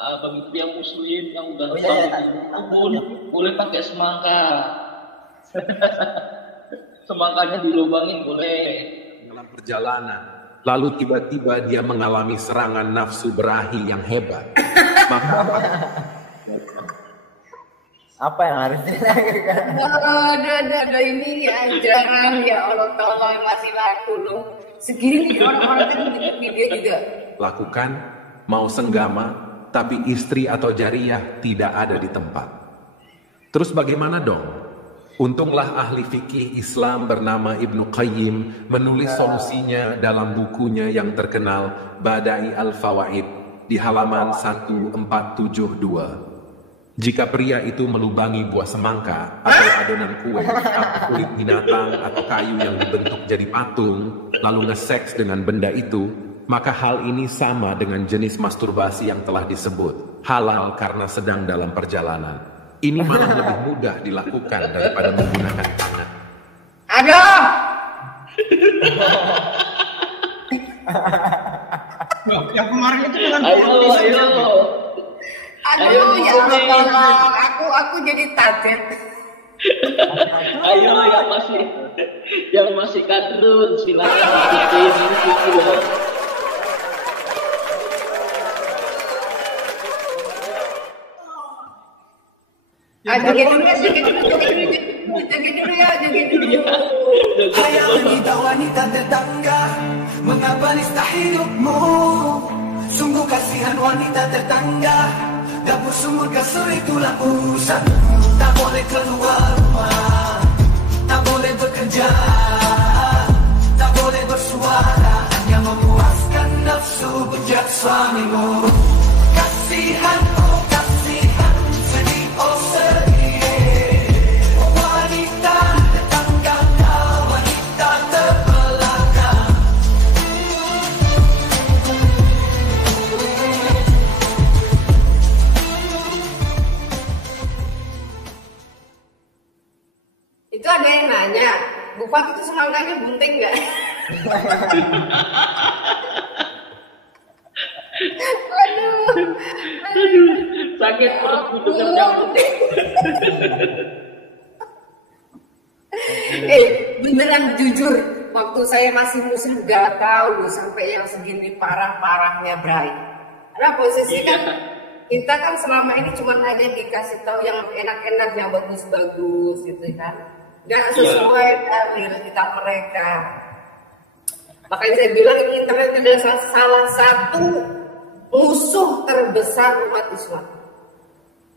Bagi yang muslim yang udah rukun, boleh pakai semangka. Semangkanya dilubangin boleh. Dalam perjalanan, lalu tiba-tiba dia mengalami serangan nafsu berahi yang hebat. Maka apa yang harus dilakukan? Aduh, ini ajaran ya Allah tolong masih laku loh. Segini orang-orang kan bikin video juga. lakukan mau senggama, tapi istri atau jariyah tidak ada di tempat. Terus bagaimana dong? Untunglah ahli fikih Islam bernama Ibnu Qayyim menulis solusinya dalam bukunya yang terkenal Bada'i al-Fawaid di halaman 1472. Jika pria itu melubangi buah semangka atau adonan kue atau kulit binatang atau kayu yang dibentuk jadi patung lalu nge-seks dengan benda itu, maka hal ini sama dengan jenis masturbasi yang telah disebut halal karena sedang dalam perjalanan. Ini malah lebih mudah dilakukan daripada menggunakan tangan. Aduh! Yang kemarin itu dengan Ayo. Aduh, ya Allah tolong. Aku jadi target. Ayo yang masih kadrun silakan bikin video. Joget dulu ya. Hai wanita tetangga, mengapa nista hidupmu? Sungguh kasihan wanita tetangga, dapur sumur kasur itulah urusan. Tak boleh keluar rumah, tak boleh bekerja, tak boleh bersuara, hanya memuaskan nafsu bejat suamimu. Kasihan, oh kasihan, sedih, oh sedih. Wanita tetangga, wanita terbelakang. Itu ada yang nanya, Bu Fat itu semangkanya bunting nggak? Aduh, Sakit perut dengarnya. beneran jujur, waktu saya masih muslim gak tahu sampai yang segini parahnya Bray. Karena posisi kan kita kan selama ini cuma hanya dikasih tahu yang enak-enak, yang bagus-bagus gitu kan. Gak sesuai dalil kita mereka. Makanya saya bilang internet adalah salah satu musuh terbesar umat Islam.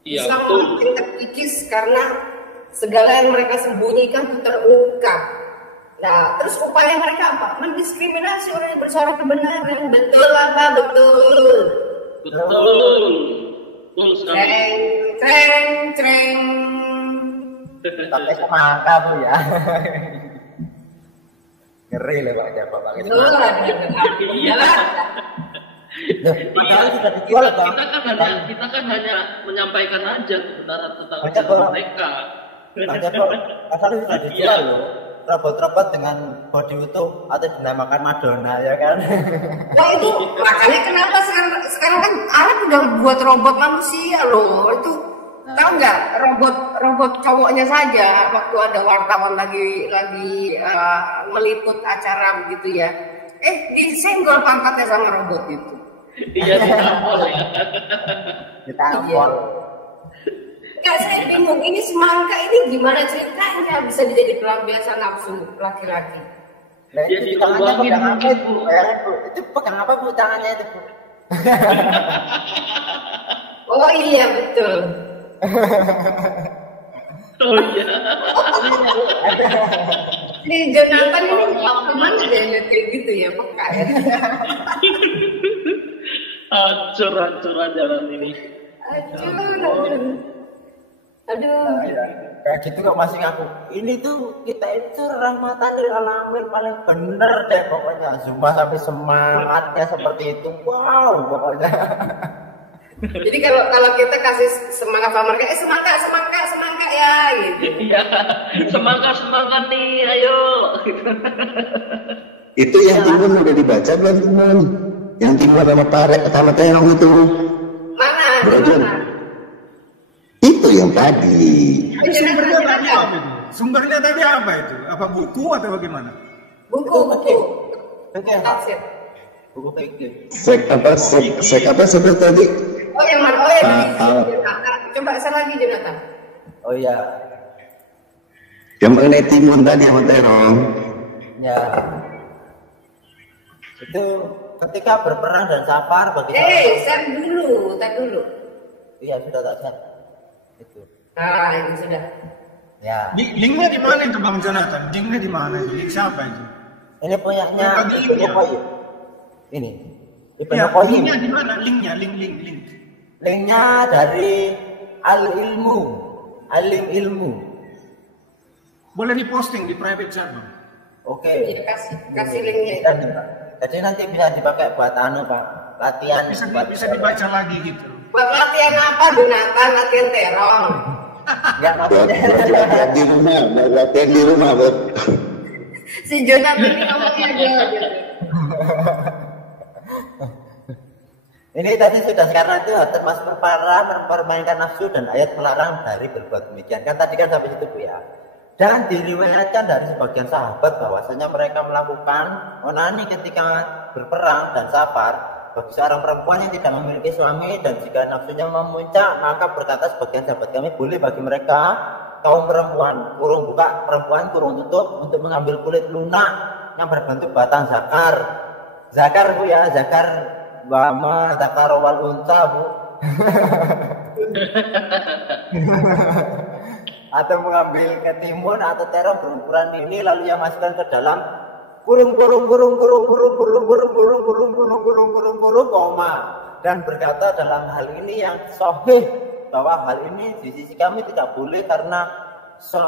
Islam makin terkikis karena segala yang mereka sembunyikan itu terungkap. Nah, terus upaya mereka apa? Mendiskriminasi orang yang bersuara kebenaran. Betul apa? Betul. Treng. Pakai semangka Bu ya. Ngeri lah Pak Japa Pak. Iya lah. Kita kan hanya menyampaikan aja kebenaran tentang mereka. Banyak kok. Asal sudah dijual loh. Robot-robot dengan body utuh atau dinamakan Madonna ya kan? Wah itu makanya kenapa sekarang kan Arab udah buat robot manusia loh. Itu tahu nggak robot cowoknya saja waktu ada wartawan lagi meliput acara begitu ya. Disenggol pangkatnya sama robot itu. Iya ditampol ya. Ditampol. Kak saya bingung, ini semangka ini gimana ceritanya bisa jadi pelampiasan nafsu laki-laki? Nah, itu tangannya pegang apa itu? Itu pegang apa Bu tangannya itu Bu? Oh iya betul. Oh iya. Ini Jonathan ini kemana dia lihat kayak gitu ya peka ya. Hancur jalan ini. Aduh. Kayak gitu kok masih ngaku. Ini tuh kita itu rahmatan lil alamin paling bener deh pokoknya. Zumba sampai semangatnya seperti itu. Wow pokoknya. Jadi kalau kita kasih semangat sama mereka, semangka ya gitu. Iya. Semangat nih, ayo. Itu yang timun udah dibaca belum teman? Yang timun sama parek sama terong itu. Mana? Itu yang tadi. Sumbernya tadi apa itu? Apa buku atau bagaimana? Buku. Tafsir. Buku fikih. Sek apa sebentar tadi? Oh yang mana? Oh yang coba lagi Jonathan. Oh iya. Yang mengenai timun tadi sama terong. Ya. Itu ketika berperang dan safar bagi Tar dulu. Iya sudah tak set. Itu. Nah ini sudah. Ya. Linknya di mana itu Bang Jonathan? Linknya di mana? Link siapa itu? Ini punyanya Ibnu Qayyim. Ini. Ibnu Ya, Qayyim. linknya di mana? Linknya, link. Linknya dari Al-Ilmu. Ilmu. Boleh diposting di private chat Bang. Oke. Ya, kasih linknya. Jadi nanti bisa dipakai buat Pak. Latihan. Bisa dibaca lagi gitu. Buat latihan apa Jonathan? Latihan terong. Enggak Latihan di rumah, Bos. Si Jonathan ini ngomongnya aja. Ini tadi sudah karena itu termasuk mempermainkan nafsu dan ayat melarang dari berbuat demikian. Kan tadi kan sampai situ Bu ya. Dan diriwayatkan dari sebagian sahabat bahwasanya mereka melakukan onani ketika berperang dan safar bagi seorang perempuan yang tidak memiliki suami, dan jika nafsunya memuncak maka berkata sebagian sahabat kami boleh bagi mereka kaum perempuan kurung buka perempuan kurung tutup untuk mengambil kulit lunak yang berbentuk batang zakar Bu ya, zakar wama zakar wal unta Bu. Atau mengambil ketimun atau terong berukuran ini lalu ia masukkan ke dalam kurung koma, dan berkata dalam hal ini yang sahih bahwa hal ini di sisi kami tidak boleh karena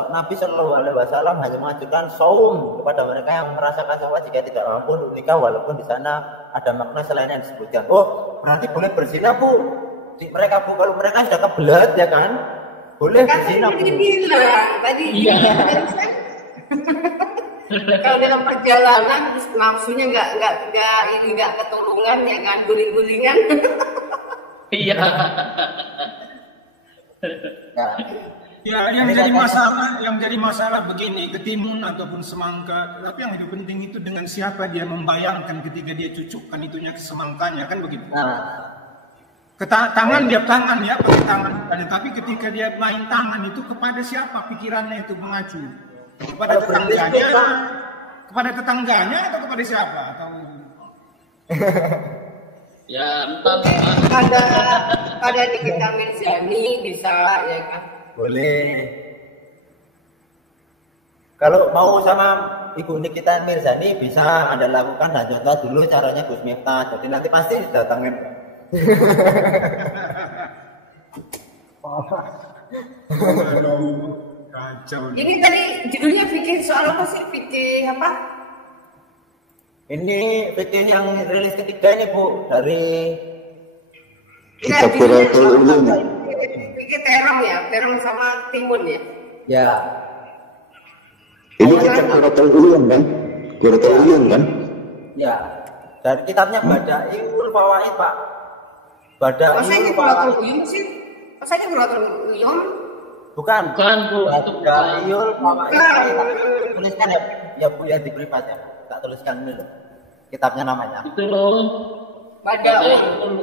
Nabi Shallallahu Alaihi Wasallam hanya mengajukan saum kepada mereka yang merasakan syahwat jika tidak mampu untuk nikah, walaupun di sana ada makna selain yang disebutkan. Oh berarti boleh berzina Bu mereka Bu, kalau mereka sudah kebelet ya kan boleh berzina Bu. Tadi kalau dalam perjalanan nafsunya nggak ketulungan ya kan, guling-gulingan. Iya. Ya, yang jadi masalah begini, ketimun ataupun semangka. Tapi yang lebih penting itu dengan siapa dia membayangkan ketika dia cucukkan itunya ke semangkanya, kan begitu. Tangan dia tangan ya, pakai tangan. Tapi ketika dia main tangan itu kepada siapa pikirannya itu mengacu? Kepada tetangganya atau kepada siapa? Atau ya entah. Pada Nikita Mirzani bisa ya kan? Boleh. Kalau mau sama Ibu Nikita Mirzani bisa Anda lakukan dan contoh dulu caranya Gus Miftah. Jadi nanti pasti datangin. Kacau. Ini tadi judulnya fikih soal apa sih? Fikih apa? Ini fikih yang rilis ketiga ini Bu dari Kitab Qurratul Ulum. Fikih terong ya, terong sama timun ya. Ya. Ini kitab Qurratul Ulum kan? Qurratul Ulum kan? Ya. Dan kitabnya Bada'iul Fawaid Pak. Masanya Bada'iul Qurratul Fawaid. Ulum sih? Masanya Qurratul Ulum? Bukan Bu. Bada'iul Fawaid. Bukan. Tuliskan ya Bu ya di privat ya. Tak tuliskan dulu. Kitabnya namanya. Itu loh. Bada'iul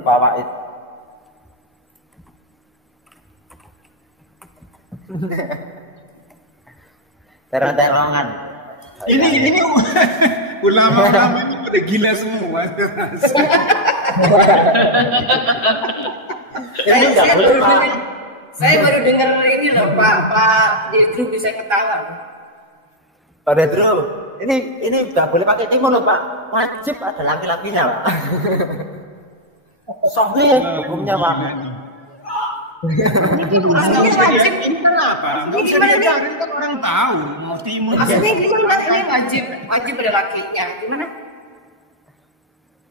Fawaid. Terang-terangan. Ini ulama-ulama ini udah gila semua. Saya baru dengar ini loh Pak Detru bisa ketawa. Pak Detru, ini nggak boleh pakai timun loh Pak. Wajib ada laki-lakinya Pak. Sohli hukumnya Pak. Ini wajib ini kenapa? Nggak usah diajarin kan orang tahu mau timun. Maksudnya ini wajib ada lakinya. Gimana?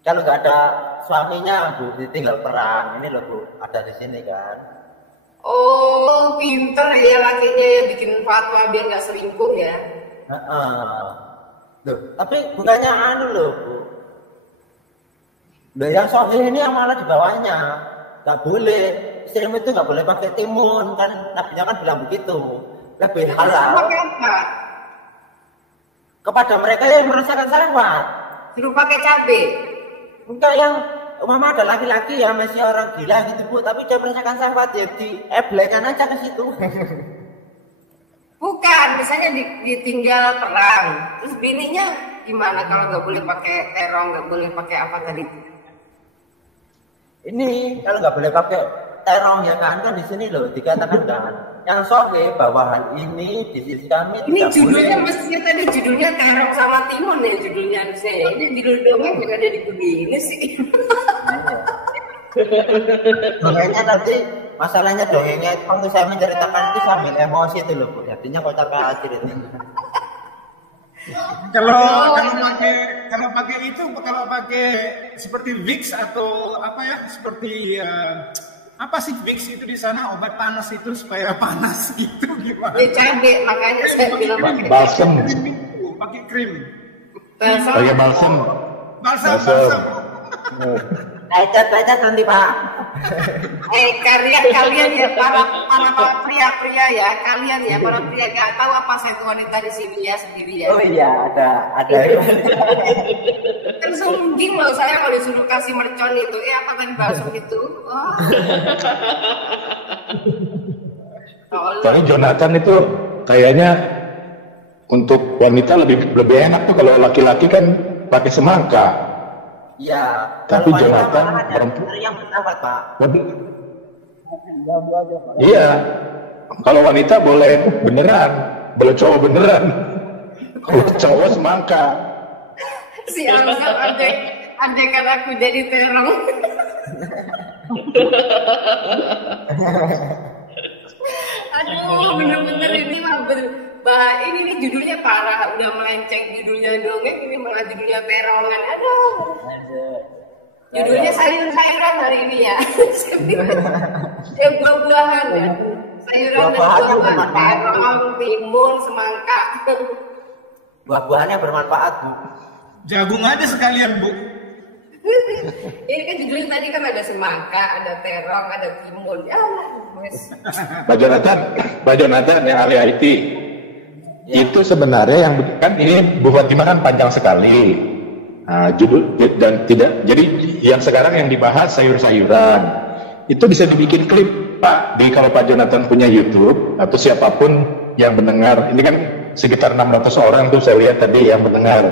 Kalau nggak ada suaminya Bu, ditinggal perang. Ini loh Bu, ada di sini kan. Oh, pinter ya lakinya yang bikin fatwa biar nggak selingkuh ya. Loh, tapi bukannya anu loh Bu. Loh, yang sohli ini yang malah di bawahnya. Nggak boleh. Istrimu itu nggak boleh pakai timun kan, nabinya kan bilang begitu. Lebih halal kepada mereka yang merasakan syahwat. Suruh pakai cabai. Enggak yang mama ada laki-laki ya masih orang gila gitu Bu, tapi dia merasakan syahwat ya di eblekan aja ke situ. Bukan, misalnya ditinggal perang, terus bininya gimana kalau nggak boleh pakai terong, nggak boleh pakai apa tadi? Ini kalau nggak boleh pakai terong ya kan di sini loh dikatakan kan yang sohe bawahan ini di sisi kami ini judulnya mestinya tadi judulnya terong sama timun ya judulnya saya ini judul dongeng juga ada di begini sih. Dongengnya nanti masalahnya dongengnya waktu saya menceritakan itu sambil emosi itu loh Bu, artinya kocar kacir itu. Kalau pakai seperti Vicks atau apa ya seperti apa sih Vicks itu di sana obat panas itu supaya panas gitu gimana? Ya cabai makanya saya bilang pakai Balsam. Pakai krim. Pakai balsam. Balsam. Lecet nanti Pak. Kalian ya para pria ya kalian ya para pria nggak tahu apa saya wanita di sini ya sendiri ya. Oh iya ada. Kan sungging loh saya kalau disuruh kasih mercon itu apa kan balsam itu. Soalnya Jonathan itu kayaknya untuk wanita lebih enak tuh kalau laki-laki kan pakai semangka. Iya. Tapi Jonathan perempuan yang bersahabat Pak. Iya. Kalau wanita boleh beneran, boleh cowok beneran. Kalau cowok semangka. Si Amsal andai kan aku jadi terong. Aduh, bener-bener ini mah ini nih judulnya parah, udah melenceng judulnya dongeng, ini malah judulnya terongan. Aduh. Judulnya sayur-sayuran hari ini ya. Yang buah-buahan ya. Sayuran dan buah-buahan, terong, timun, semangka. Buah-buahannya bermanfaat Bu. Jagung aja sekalian Bu. Ini kan judulnya tadi kan ada semangka, ada terong, ada timun. Ya, wes. Pak Jonathan yang ahli IT. Ya. Itu sebenarnya yang kan ini Bu Fatimah kan panjang sekali. Nah, judul dan tidak. Jadi yang sekarang yang dibahas sayur-sayuran. Itu bisa dibikin klip, Pak. Kalau Pak Jonathan punya YouTube atau siapapun yang mendengar, ini kan sekitar 600 orang tuh saya lihat tadi yang mendengar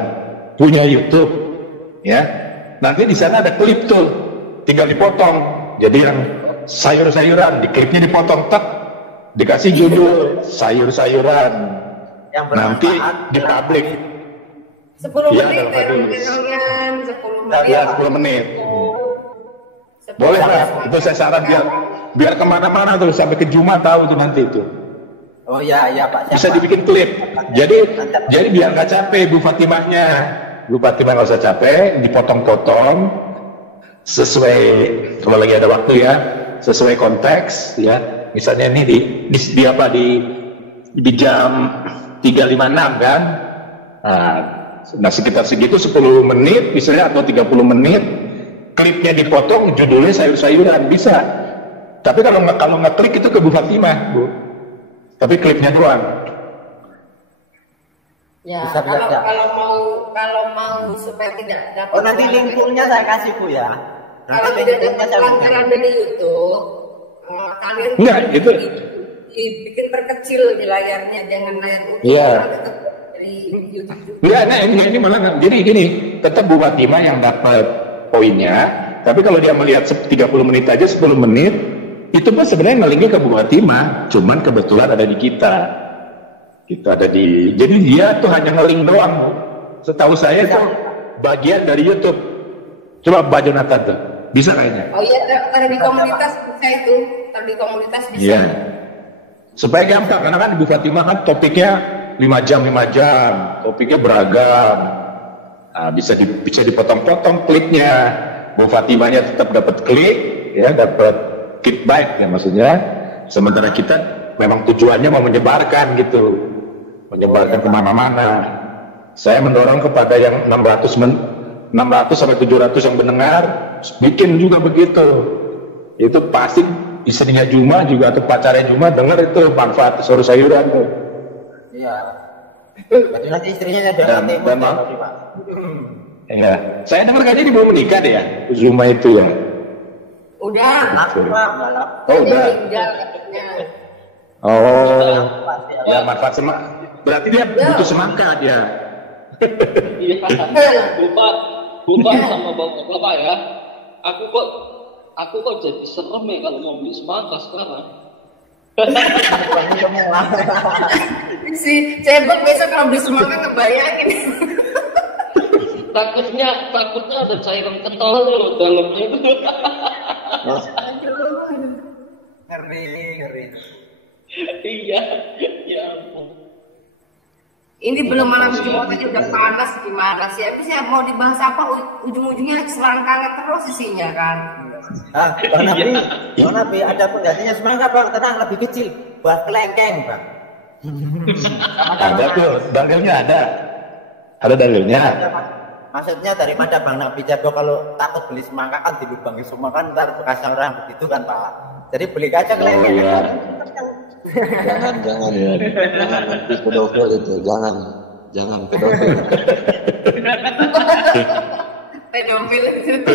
punya YouTube, ya. Nanti di sana ada klip tuh, tinggal dipotong. Jadi yang sayur-sayuran, di klipnya dipotong, tek, dikasih judul sayur-sayuran. Yang nanti dipublik 10 menit terong-terongan 10 menit. Ya, 10 menit. Boleh Pak, itu saya saran biar kemana-mana tuh sampai ke Juma tahu tuh nanti itu. Oh iya Pak. Bisa dibikin klip. Jadi biar nggak capek Bu Fatimahnya. Bu Fatimah nggak usah capek, dipotong-potong sesuai kalau lagi ada waktu ya, sesuai konteks ya. Misalnya ini di jam 3.56 kan. Nah sekitar segitu 10 menit misalnya atau 30 menit klipnya dipotong judulnya sayur-sayuran bisa. Tapi kalau ngeklik itu ke Bu Fatimah, Bu. Tapi klipnya doang. Ya, bisa, kalau mau supaya tidak dapat. Oh nanti linknya saya kasih Bu ya. Kalau tidak dapat pelanggaran dari YouTube, kalian enggak itu dibikin terkecil di layarnya, jangan layar utuh. Iya. Dari YouTube. Ya, nah ini malah jadi gini, tetap Bu Fatimah yang dapat poinnya. Tapi kalau dia melihat 30 menit aja 10 menit, itu pun sebenarnya ngelingnya ke Bu Fatimah, cuman kebetulan ada di kita. Jadi dia tuh hanya ngeling doang, Bu. Setahu saya tuh bagian dari YouTube. Coba Pak Jonathan tuh, bisa kayaknya. Oh iya, taruh di komunitas bisa itu, taruh di komunitas bisa. Iya. Supaya gampang, karena kan Bu Fatimah kan topiknya 5 jam, topiknya beragam. Nah, bisa dipotong-potong kliknya. Bu Fatimahnya tetap dapat klik, ya dapat clickbait ya maksudnya. Sementara kita memang tujuannya mau menyebarkan gitu, menyebarkan kemana-mana. Saya mendorong kepada yang 600 sampai 700 yang mendengar, bikin juga begitu. Itu pasti istrinya Juma juga atau pacarnya Juma dengar itu manfaat sayur-sayuran tuh. Iya. Berarti nanti istrinya ada Pak. Iya. Saya dengar kayaknya dia belum menikah deh ya, Zuma itu ya. Udah. Oh udah. Oh. Ya manfaat berarti dia butuh semangka dia. Iya. Bapak sama bapak ya. Aku kok jadi serem ya kalau mau beli semangka sekarang. Si cebok besok kalau beli semangka ngebayangin. Takutnya ada cairan kental loh dalamnya itu. Ngeri. Iya, ya ampun. Ini belum malam Jumat aja udah panas gimana sih? Tapi saya mau dibahas apa? Ujung-ujungnya selangkangan terus isinya kan. Bang Nabi ada penggantinya semangka Bang, tenang lebih kecil, buat kelengkeng Bang. Ada tuh, dalilnya ada. Ada dalilnya. Maksudnya daripada Bang Nabi jago kalau takut beli semangka kan dilubangi semua kan ntar bekas orang begitu kan Pak. Jadi beli aja kelengkeng. Jangan nanti pedofil itu, jangan pedofil. Pedofil itu.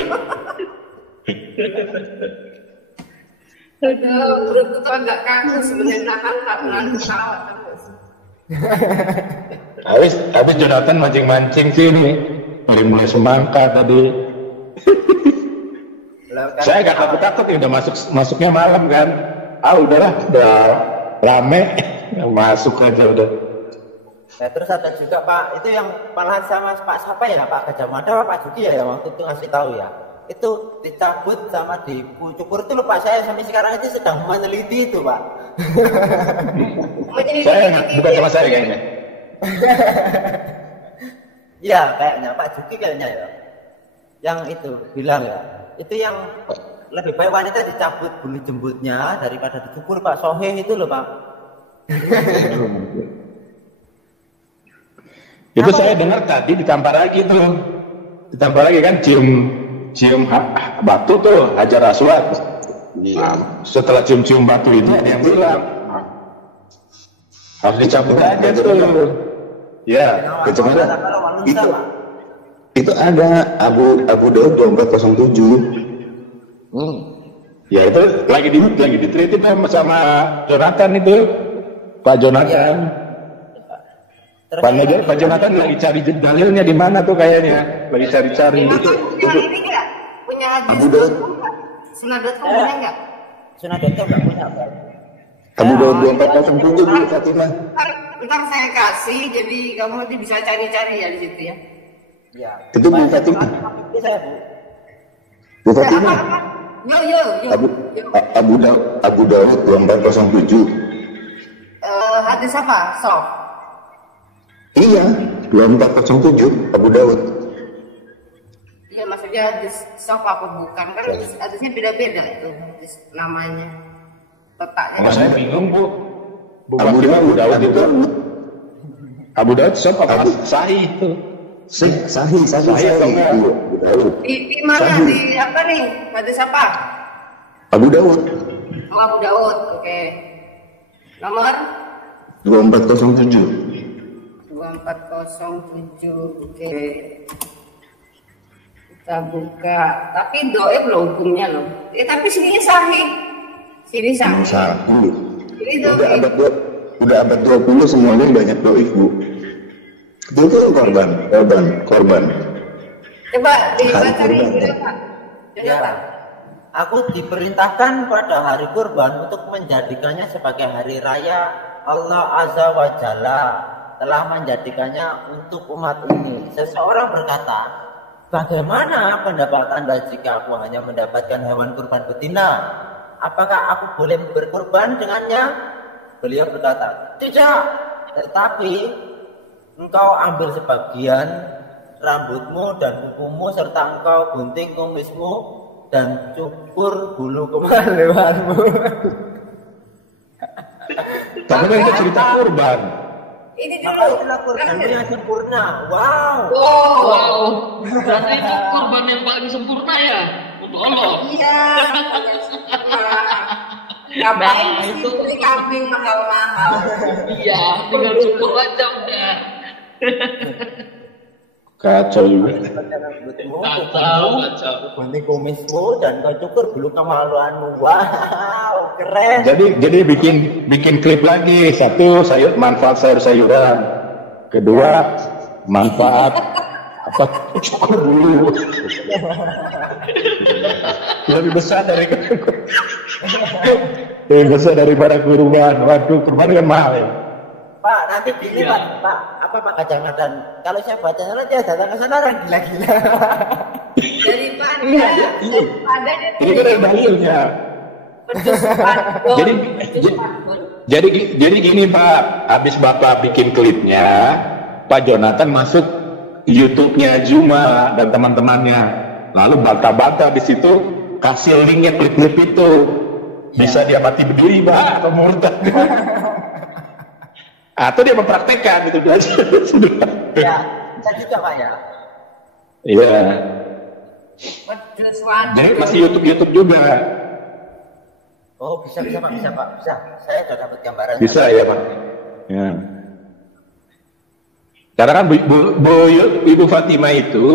Aduh, perutku tuh agak kaku sebenarnya nahan pesawat terus. Habis Jonathan mancing-mancing sini, mulai semangka tadi. Saya gak takut-takut ya udah masuknya malam kan. Udah rame, masuk aja udah. Nah, terus ada juga Pak, itu yang malahan sama Pak siapa ya Pak Gajah Mada Pak Juki ya waktu itu ngasih tahu ya. Itu dicabut sama dicukur itu Pak, saya sampai sekarang aja sedang meneliti itu Pak. Saya bukan sama saya kayaknya. Iya kayaknya Pak Juki kayaknya ya. Yang itu bilang ya, itu yang lebih baik wanita dicabut bulu jembutnya daripada dicukur Pak. Soheh itu loh Pak. Itu saya dengar tadi ditambah lagi tuh. Ditambah lagi kan cium batu tuh Hajar Aswad. Setelah cium-cium batu itu ada yang bilang harus dicabut aja tuh. Ya, Kecuali itu ada Abu Daud 2407. Ya itu lagi ditreatin sama Jonathan itu, Pak Jonathan. Pak Jonathan lagi cari dalilnya di mana tuh kayaknya, lagi cari-cari. Punya ini nggak? Punya hadis Sunnah.com punya nggak? Sunnah.com nggak punya. Abu Daud 2407 Bu Fatimah. Ntar saya kasih, jadi kamu nanti bisa cari-cari ya di situ ya. Iya. Itu Bu Fatimah. Itu saya, Bu. Bu Fatimah. Yo. Abu Daud 2407. Hadis apa? Sof. Iya, 2407 Abu Daud. Iya, maksudnya hadis sof apa bukan? Kan hadisnya beda-beda itu hadis namanya. Letaknya. Oh, saya bingung Bu. Abu Daud itu. Abu Daud sof apa? Sahih itu. Sahih. Abu Daud. Di mana? Di apa nih? Hadis apa? Abu Daud. Oh, Abu Daud. Oke. Nomor 2407. 2407. Oke. Kita buka. Tapi doib loh hukumnya loh. Tapi sini sahih. Sini sahih. Ini doib. Udah abad 20 semuanya banyak doib Bu. Itu korban. Coba dibaca nih, Ya. Aku diperintahkan pada hari kurban untuk menjadikannya sebagai hari raya Allah Azza wa Jalla telah menjadikannya untuk umat ini. Seseorang berkata, bagaimana pendapat Anda jika aku hanya mendapatkan hewan kurban betina? Apakah aku boleh berkurban dengannya? Beliau berkata, tidak. Tetapi engkau ambil sebagian rambutmu dan kukumu serta engkau gunting kumismu dan cukur bulu kemaluanmu. Tapi kan itu cerita kurban. Ini dulu kurbanmu yang sempurna. Wow. Berarti itu kurban yang paling sempurna ya untuk Allah. Iya. Ngapain itu beli kambing mahal-mahal? Iya, tinggal cukup aja udah. Kacau juga. Kacau. Gunting kumismu dan kau cukur bulu kemaluanmu. Wow, keren. Jadi bikin klip lagi. Satu, manfaat sayur-sayuran. Kedua, manfaat cukur bulu. Lebih besar daripada kurban. Waduh, kurban kan mahal ya. Pak, nanti pilih Pak, Pak Kacamatan. Kalau saya baca saja datang ke sana kan gila-gila. Daripada ini kan ada dalilnya. Jadi gini Pak, habis Bapak bikin klipnya, Pak Jonathan masuk YouTube-nya Juma dan teman-temannya. Lalu bantah-bantah di situ kasih linknya klip-klip itu. Bisa dia mati berdiri Pak atau murtad. Atau dia mempraktekkan itu aja. Ya, bisa juga Pak ya. Iya. Jadi masih YouTube juga. Oh bisa Pak, bisa. Saya sudah dapat gambaran. Bisa ya Pak. Ya. Karena kan Ibu Fatimah itu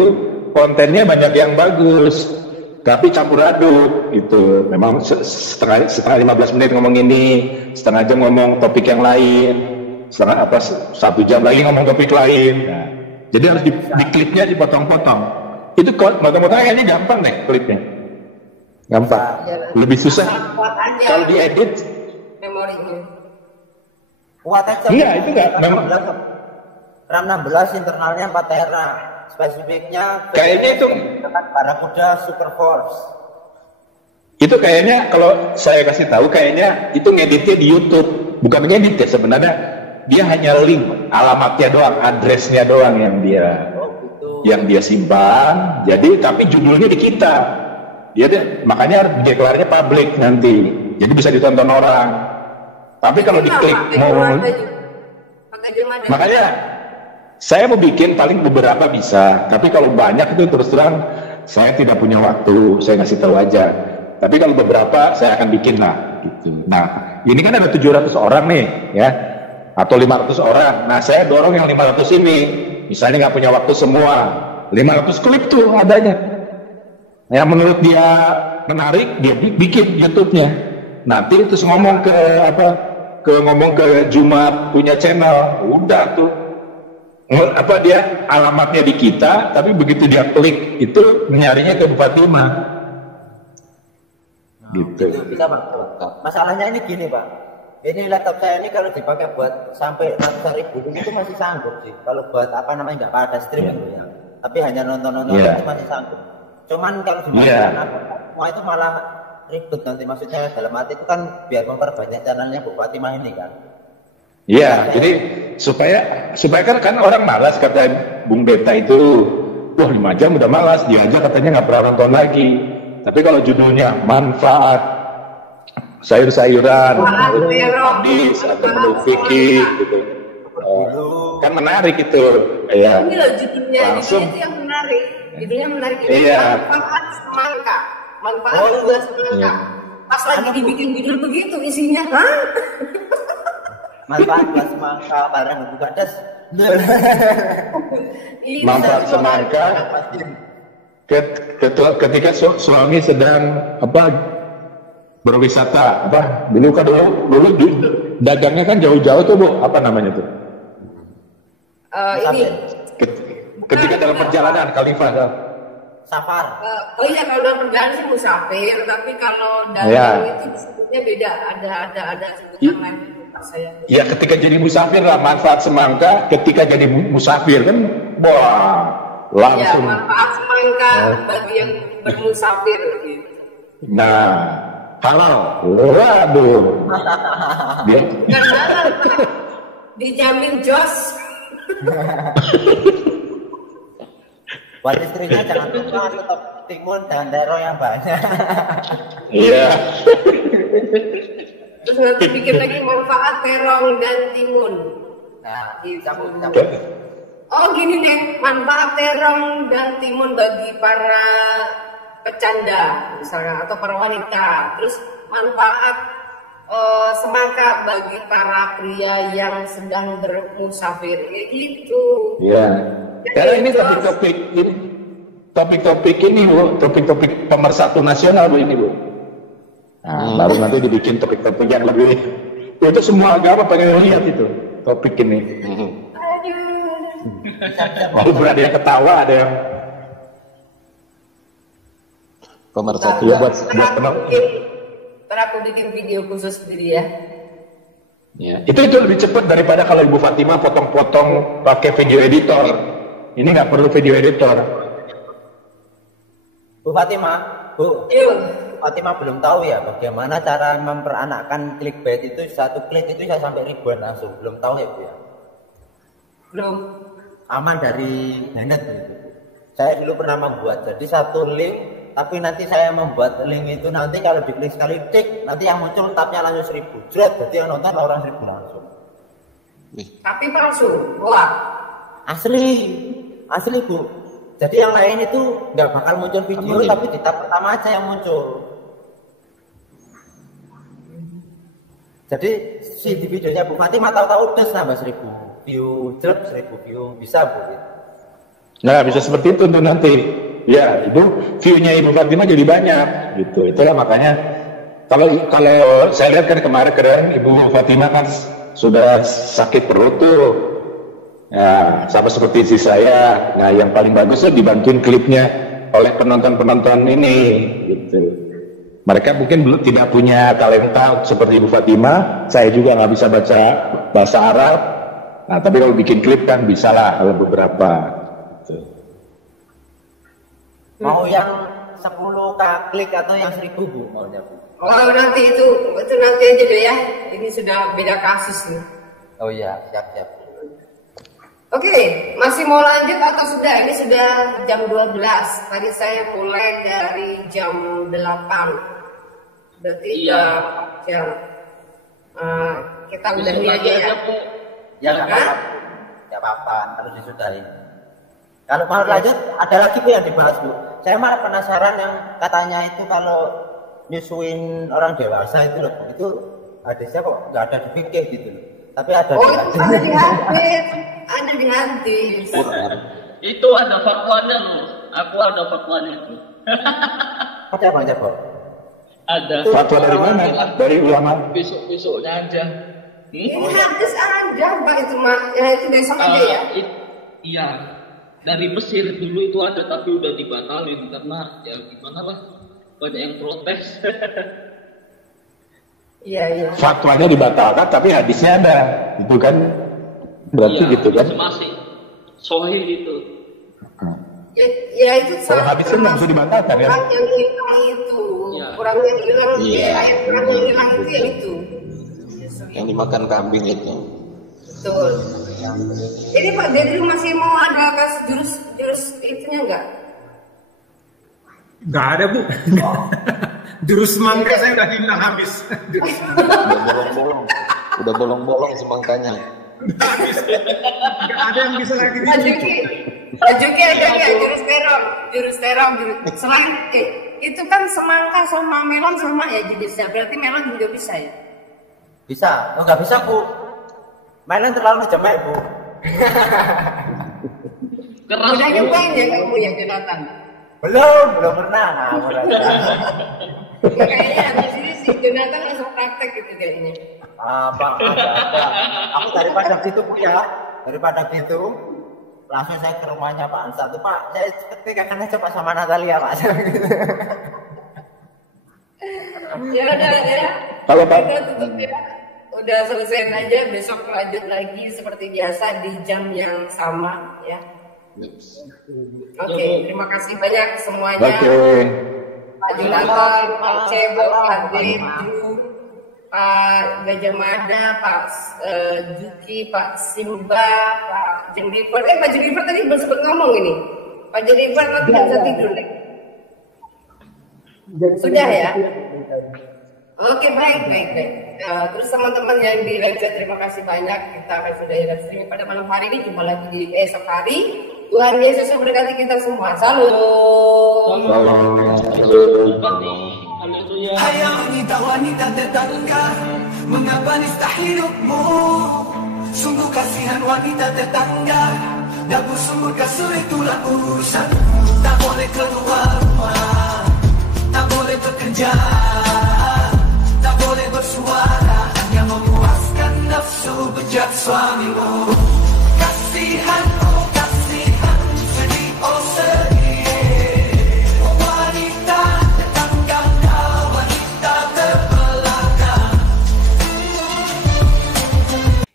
kontennya banyak yang bagus, tapi campur aduk gitu. Memang setengah 15 menit ngomong ini, setengah jam ngomong topik yang lain. 1 jam lagi ngomong topik lain. Nah, jadi harus di klipnya dipotong-potong. Itu potong-potong kayaknya gampang deh klipnya. Gampang. Lebih susah kalau diedit. Memorinya. Kuat aja. Iya, itu enggak memang RAM 16 internalnya 4 tera. Spesifiknya kayaknya itu Barakuda Super Force. Itu kayaknya kalau saya kasih tahu kayaknya itu ngeditnya di YouTube. Bukan ngedit ya sebenarnya. Dia hanya link alamatnya doang, addressnya doang yang dia simpan. Jadi tapi judulnya di kita. Makanya deklarasinya publik nanti. Jadi bisa ditonton orang. Tapi kalau diklik makanya saya mau bikin paling beberapa bisa. Tapi kalau banyak itu terus terang saya tidak punya waktu, saya ngasih tahu aja. Tapi kalau beberapa saya akan bikin lah gitu. Nah, ini kan ada 700 orang nih ya, atau 500 orang. Nah, saya dorong yang 500 ini. Misalnya nggak punya waktu semua, 500 klip tuh adanya. Yang menurut dia menarik, dia bikin YouTube-nya. Nanti terus ngomong ke Jumat punya channel, udah tuh. Dia alamatnya di kita, tapi begitu dia klik itu nyarinya ke Bu Fatimah. Gitu. Bisa Pak. Masalahnya ini gini Pak. Ini laptop saya ini kalau dipakai buat sampai ratusan ribu itu masih sanggup sih. Kalau buat nggak pada stream itu ya. Tapi hanya nonton itu masih sanggup. Cuman kalau semua itu malah ribet nanti, maksudnya dalam arti itu kan biar memperbanyak channelnya Bu Fatimah ini kan. Iya, jadi supaya kan orang malas, kata Bung Beta itu, wah 5 jam udah malas, dia aja katanya nggak pernah nonton lagi. Tapi kalau judulnya manfaat sayur-sayuran, habis atau menu fikih gitu, kan menarik itu. Ya. Ini loh judulnya, langsung. itu yang menarik. Judulnya menarik ini manfaat semangka, manfaat buah semangka. Pas lagi dibikin judul begitu isinya, manfaat buah semangka barang buka das. Manfaat semangka ketika suami sedang berwisata dulu dagangnya kan jauh-jauh tuh Bu, apa namanya tuh? Ini ketika dalam perjalanan Khalifah safar. Oh iya, kalau dalam perjalanan sih musafir, tapi kalau dagang itu disebutnya beda, ada sebutan lain saya. Ya ketika jadi musafir lah, manfaat semangka ketika jadi musafir kan, wah langsung. Ya, manfaat semangka bagi yang bermusafir gitu. Nah, halal. Waduh. Karena dijamin jos. Buat istrinya jangan lupa tetap timun dan terong yang banyak. Iya. Terus nanti bikin lagi manfaat terong dan timun. Nah, dicampur. Oh gini deh, manfaat terong dan timun bagi para pecanda misalnya atau para wanita. Terus manfaat semangka bagi para pria yang sedang bermusafir, kayak gitu. Iya. Karena ini topik-topik ini Bu, topik-topik pemersatu nasional Bu ini Bu. Nah, baru nanti dibikin topik-topik yang lebih, itu semua agama pengen lihat itu topik ini. Walaupun ada yang ketawa, ada yang pemersatu. Iya buat aku bikin video khusus sendiri ya. Ya. Itu lebih cepat daripada kalau Ibu Fatimah potong-potong pakai video editor. Ini nggak perlu video editor. Bu Fatimah, Bu Fatimah belum tahu ya bagaimana cara memperanakkan clickbait itu, satu klik itu bisa sampai ribuan langsung. Belum tahu ya Bu ya? Belum. Aman dari Hanet gitu. Saya dulu pernah membuat, jadi satu link, tapi nanti saya membuat link itu nanti kalau diklik sekali tik, nanti yang muncul tabnya langsung 1000. Jret, jadi yang nonton orang 1000 langsung. Tapi palsu, wah. Asli Bu. Jadi yang lain itu nggak bakal muncul video, tapi di tab pertama aja yang muncul. Jadi di videonya Bu Fatimah tahu-tahu udah nambah 1000 view, 1000 view, bisa Bu. Nah bisa seperti itu tuh nanti. Ya, itu view-nya Ibu Fatimah jadi banyak gitu. Itulah makanya kalau saya lihat kan kemarin Ibu Fatimah kan sudah sakit perut tuh. Ya, sama seperti si saya. Nah, yang paling bagusnya dibantuin klipnya oleh penonton-penonton ini gitu. Mereka mungkin belum tidak punya talenta seperti Ibu Fatimah. Saya juga nggak bisa baca bahasa Arab. Nah, tapi kalau bikin klip kan bisa lah kalau beberapa. Gitu. Mau yang 10k klik atau yang 1000 Bu maunya Bu? Oh nanti itu nanti aja deh ya. Ini sudah beda kasus nih. Oh iya, siap. Oke, masih mau lanjut atau sudah? Ini sudah jam 12. Tadi saya mulai dari jam 8. Berarti jam. Kita udahin aja ya. Ya nggak apa-apa, harus disudahi. Kalau mau lanjut, ada lagi Bu yang dibahas Bu. Saya malah penasaran yang katanya itu kalau nyusuin orang dewasa itu loh, itu hadisnya kok nggak ada di fikih gitu loh. Tapi ada itu ada di hadis, ada di hadis. Itu ada fatwanya loh. Aku ada fatwanya itu. Ada apa aja, Pak? Ada. Fatwa dari mana? Dari ulama. Besok-besoknya aja. Ini hadis aja, Pak, itu mah. Ya itu besok aja ya. Iya. Dari Mesir dulu itu ada, tapi udah dibatalin karena ya gimana lah, banyak yang protes. Iya. Fatwanya dibatalkan, tapi hadisnya ada. Itu kan berarti gitu kan? Masih sahih itu. Ya itu kalau hadisnya nggak bisa dibatalkan ya. Orang yang hilang itu, orang yang hilang, orang yang hilang itu ya itu. Yang dimakan kambing itu. Betul. Ini Pak Deddy masih mau ada jurus itunya enggak? Enggak ada, Bu. Jurus semangka saya udah hilang habis. Udah bolong-bolong. Udah bolong-bolong semangkanya. Habis. Enggak ada yang bisa lagi dicuci. Juki ada nggak jurus terong. Selain itu kan semangka sama melon sama ya jenisnya. Berarti melon juga bisa ya? Bisa. Oh, nggak bisa, Bu. Melon terlalu jemek, Bu. Udah nyobain ya kamu ya, Jonathan? Belum pernah. Kayaknya di sini si Jonathan langsung praktek gitu kayaknya. Apa? Aku daripada gitu, Bu ya. Daripada gitu, langsung saya ke rumahnya Pak Ansar tuh, Pak, saya pegangan aja Pak sama Natalia, Pak. Ya udah ya. Kalau Pak, udah tutup ya. Udah selesai aja, besok lanjut lagi seperti biasa di jam yang sama ya. Oke, terima kasih banyak semuanya. Pak Jonathan, Pak Cebo, Pak Dedu, Pak Gajah Mada, Pak Juki, Pak Simba, Pak Jennifer. Pak Jennifer tadi belum sempat ngomong ini. Pak Jennifer nanti nggak bisa tidur nih. Sudah ya? Oke, baik. Terus teman-teman yang di live chat, terima kasih banyak. Kita akan sudah live streaming pada malam hari ini. Jumpa lagi di esok hari. Tuhan Yesus memberkati kita semua. Salam. Hai wanita-wanita tetangga, mengapa nista hidupmu? Sungguh kasihan wanita tetangga, dapur sumur kasur itulah urusan. Tak boleh keluar rumah, tak boleh bekerja, tak boleh bersuara, hanya memuaskan nafsu bejat suamimu. Kasihan, oh kasihan, sedih, oh sedih. Wanita tetangga, wanita terbelakang.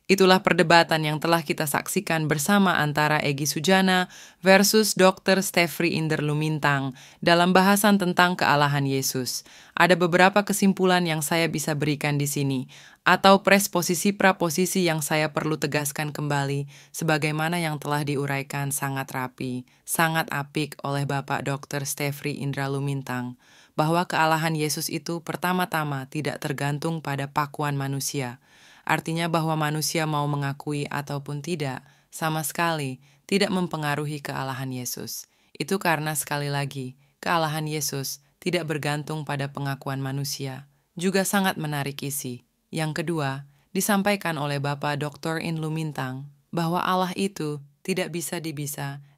Itulah perdebatan yang telah kita saksikan bersama antara Egy Sujana versus Dr. Stefri Inder Lumintang dalam bahasan tentang kealahan Yesus. Ada beberapa kesimpulan yang saya bisa berikan di sini, atau presposisi praposisi yang saya perlu tegaskan kembali, sebagaimana yang telah diuraikan sangat rapi, sangat apik oleh Bapak Dr. Stefri Indra Lumintang, bahwa kealahan Yesus itu pertama-tama tidak tergantung pada pakuan manusia. Artinya bahwa manusia mau mengakui ataupun tidak, sama sekali tidak mempengaruhi kealahan Yesus. Itu karena sekali lagi, kealahan Yesus tidak bergantung pada pengakuan manusia. Juga sangat menarik isi. Yang kedua, disampaikan oleh Bapak Dr. In Lumintang, bahwa Allah itu tidak bisa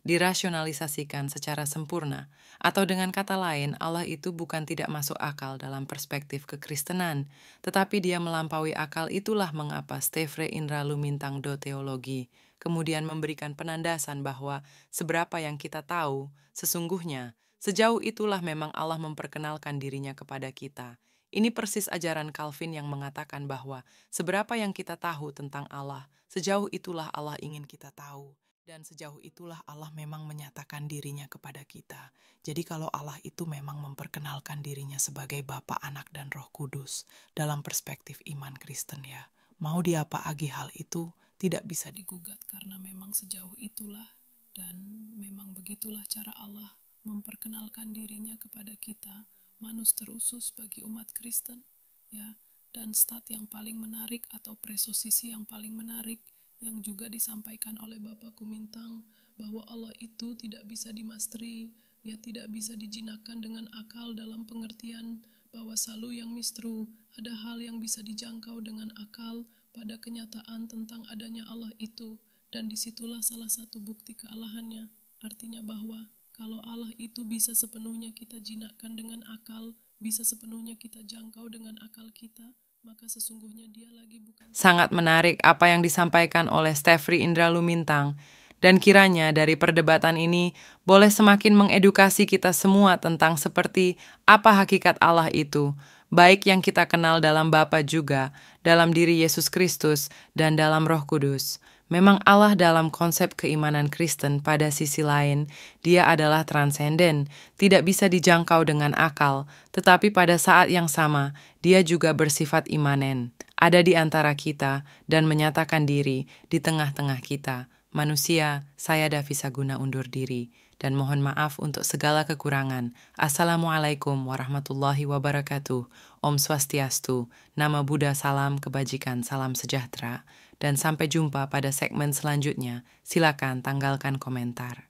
dirasionalisasikan secara sempurna. Atau dengan kata lain, Allah itu bukan tidak masuk akal dalam perspektif kekristenan, tetapi dia melampaui akal. Itulah mengapa Stefre Indra Lumintang do Teologi kemudian memberikan penandasan bahwa seberapa yang kita tahu, sesungguhnya sejauh itulah memang Allah memperkenalkan dirinya kepada kita. Ini persis ajaran Calvin yang mengatakan bahwa seberapa yang kita tahu tentang Allah, sejauh itulah Allah ingin kita tahu. Dan sejauh itulah Allah memang menyatakan dirinya kepada kita. Jadi kalau Allah itu memang memperkenalkan dirinya sebagai Bapa, Anak, dan Roh Kudus dalam perspektif iman Kristen ya. Mau diapa-agi hal itu tidak bisa digugat karena memang sejauh itulah dan memang begitulah cara Allah memperkenalkan dirinya kepada kita, manus terusus bagi umat Kristen ya. Dan stat yang paling menarik atau presosisi yang paling menarik yang juga disampaikan oleh Bapak Kumintang, bahwa Allah itu tidak bisa dimasteri Dia tidak bisa dijinakkan dengan akal dalam pengertian bahwa selalu yang mistru, ada hal yang bisa dijangkau dengan akal pada kenyataan tentang adanya Allah itu, dan disitulah salah satu bukti kealahannya. Artinya bahwa kalau Allah itu bisa sepenuhnya kita jinakkan dengan akal, bisa sepenuhnya kita jangkau dengan akal kita, maka sesungguhnya dia lagi bukan... Sangat menarik apa yang disampaikan oleh Stefri Indra Lumintang. Dan kiranya dari perdebatan ini boleh semakin mengedukasi kita semua tentang seperti apa hakikat Allah itu, baik yang kita kenal dalam Bapa juga, dalam diri Yesus Kristus, dan dalam Roh Kudus. Memang Allah dalam konsep keimanan Kristen pada sisi lain, dia adalah transenden, tidak bisa dijangkau dengan akal, tetapi pada saat yang sama, dia juga bersifat imanen, ada di antara kita, dan menyatakan diri di tengah-tengah kita. Manusia, saya Davisa Guna undur diri, dan mohon maaf untuk segala kekurangan. Assalamualaikum warahmatullahi wabarakatuh. Om Swastiastu, Nama Buddha, salam kebajikan, salam sejahtera. Dan sampai jumpa pada segmen selanjutnya. Silakan tanggalkan komentar.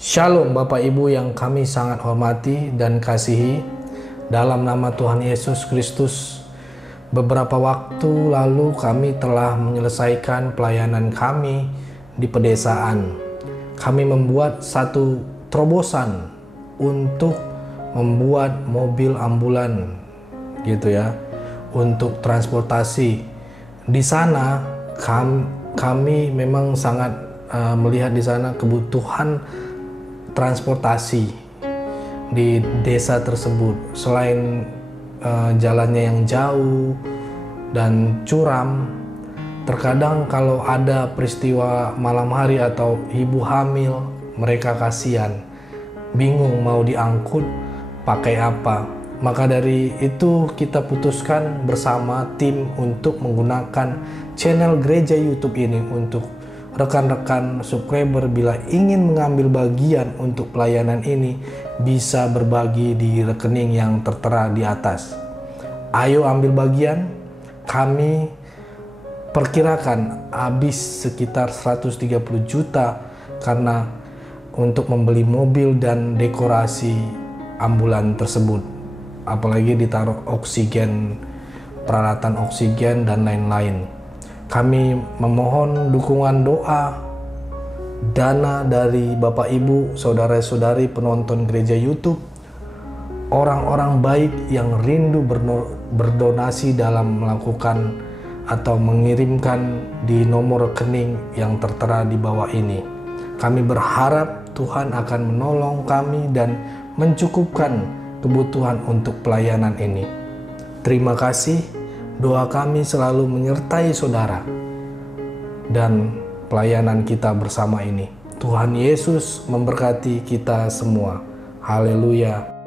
Shalom Bapak Ibu yang kami sangat hormati dan kasihi. Dalam nama Tuhan Yesus Kristus, beberapa waktu lalu kami telah menyelesaikan pelayanan kami di pedesaan. Kami membuat satu terobosan untuk membuat mobil ambulan gitu ya, untuk transportasi. Di sana kami memang sangat melihat di sana kebutuhan transportasi di desa tersebut. Selain jalannya yang jauh dan curam, terkadang kalau ada peristiwa malam hari atau ibu hamil, mereka kasihan, bingung mau diangkut pakai apa. Maka dari itu kita putuskan bersama tim untuk menggunakan channel Gereja YouTube ini untuk rekan-rekan subscriber bila ingin mengambil bagian untuk pelayanan ini bisa berbagi di rekening yang tertera di atas. Ayo ambil bagian. Kami perkirakan habis sekitar 130 juta karena untuk membeli mobil dan dekorasi ambulan tersebut, apalagi ditaruh oksigen, peralatan oksigen dan lain-lain. Kami memohon dukungan doa, dana dari Bapak Ibu, saudara-saudari penonton Gereja YouTube, orang-orang baik yang rindu berdonasi dalam melakukan atau mengirimkan di nomor rekening yang tertera di bawah ini. Kami berharap Tuhan akan menolong kami dan mencukupkan kebutuhan untuk pelayanan ini. Terima kasih, doa kami selalu menyertai saudara dan pelayanan kita bersama ini. Tuhan Yesus memberkati kita semua. Haleluya.